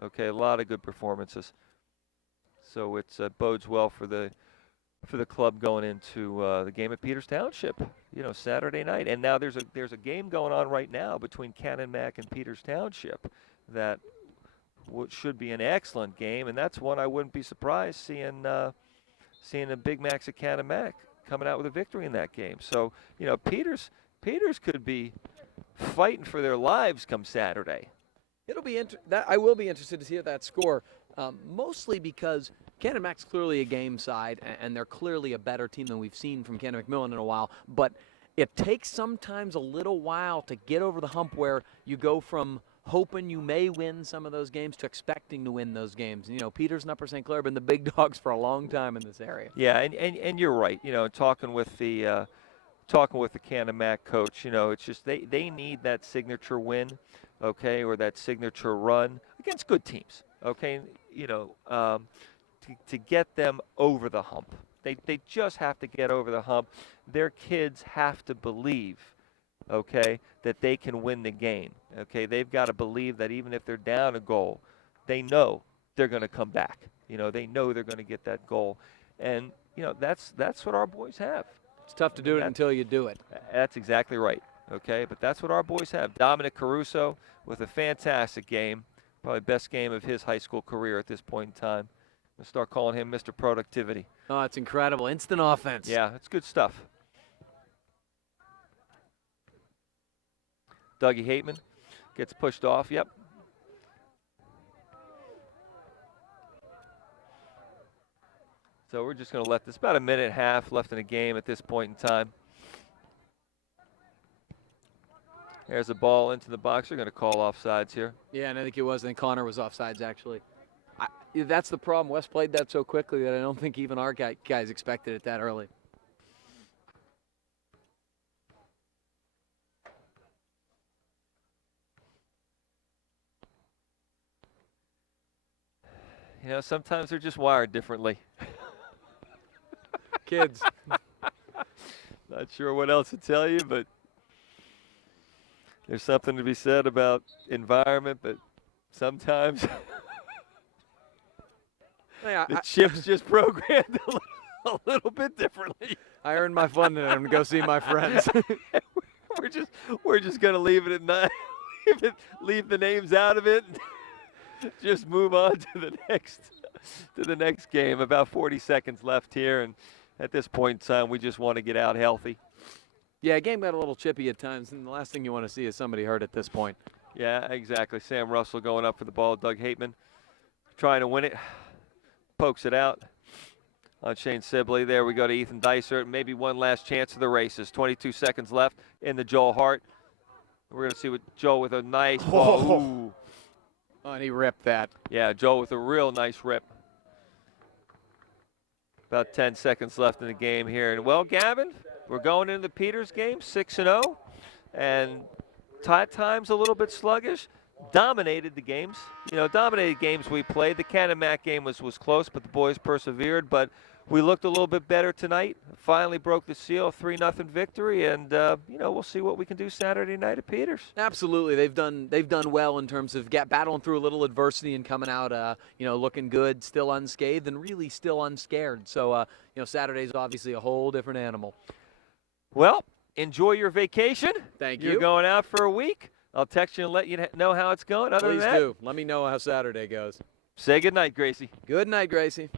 Okay, a lot of good performances. So it bodes well for the club going into the game at Peters Township. You know, Saturday night, and now there's a game going on right now between Cannon Mac and Peters Township that should be an excellent game, and that's one I wouldn't be surprised seeing the Big Macs at Cannon Mac coming out with a victory in that game. So, you know, Peters could be fighting for their lives come Saturday. It'll be I will be interested to see that score, mostly because Cannon Mac's clearly a game side, and they're clearly a better team than we've seen from Cannon McMillan in a while. But it takes sometimes a little while to get over the hump where you go from hoping you may win some of those games to expecting to win those games. You know, Peters and Upper St. Clair have been the big dogs for a long time in this area. Yeah, and you're right. You know, talking with the Cannon Mac coach, you know, it's just they need that signature win, okay, or that signature run against good teams, okay. You know, to get them over the hump. They just have to get over the hump. Their kids have to believe, okay, that they can win the game. Okay, they've got to believe that even if they're down a goal, they know they're going to come back. You know, they know they're going to get that goal. And, you know, that's what our boys have. It's tough to do it until you do it. That's exactly right. Okay, but that's what our boys have. Dominic Caruso with a fantastic game, probably best game of his high school career at this point in time. We'll start calling him Mr. Productivity. Oh, it's incredible. Instant offense. Yeah, it's good stuff. Dougie Hateman gets pushed off. Yep. So we're just going to let this, about a minute and a half left in the game at this point in time. There's a ball into the box. They're going to call offsides here. Yeah, and I think it was. I think Connor was offsides, actually. That's the problem. Wes played that so quickly that I don't think even our guys expected it that early. You know, sometimes they're just wired differently. Kids. Not sure what else to tell you, but there's something to be said about environment, but sometimes the chip's just programmed a little bit differently. I earned my fun and I'm going to go see my friends. we're just going to leave it at 9. Leave the names out of it. Just move on to the next game. About 40 seconds left here, and at this point in time, we just want to get out healthy. Yeah, game got a little chippy at times, and the last thing you want to see is somebody hurt at this point. Yeah, exactly. Sam Russell going up for the ball. Doug Hateman trying to win it. Pokes it out on Shane Sibley. There we go to Ethan Dysert. Maybe one last chance of the races. 22 seconds left in the Joel Hart. We're going to see what Joe with a nice ball. Ooh. Oh, and he ripped that. Yeah, Joe with a real nice rip. About 10 seconds left in the game here. And, well, Gavin, we're going into the Peters game, 6-0. And time's a little bit sluggish. Dominated the games. You know, dominated games we played. The Canon-Mac game was close, but the boys persevered. But we looked a little bit better tonight. Finally broke the seal, 3-0 victory. And, you know, we'll see what we can do Saturday night at Peters. Absolutely. They've done well in terms of battling through a little adversity and coming out, you know, looking good, still unscathed, and really still unscared. So, you know, Saturday's obviously a whole different animal. Well, enjoy your vacation. Thank you. You're going out for a week. I'll text you and let you know how it's going. Other Please than that, do. Let me know how Saturday goes. say good night, Gracie. Good night, Gracie.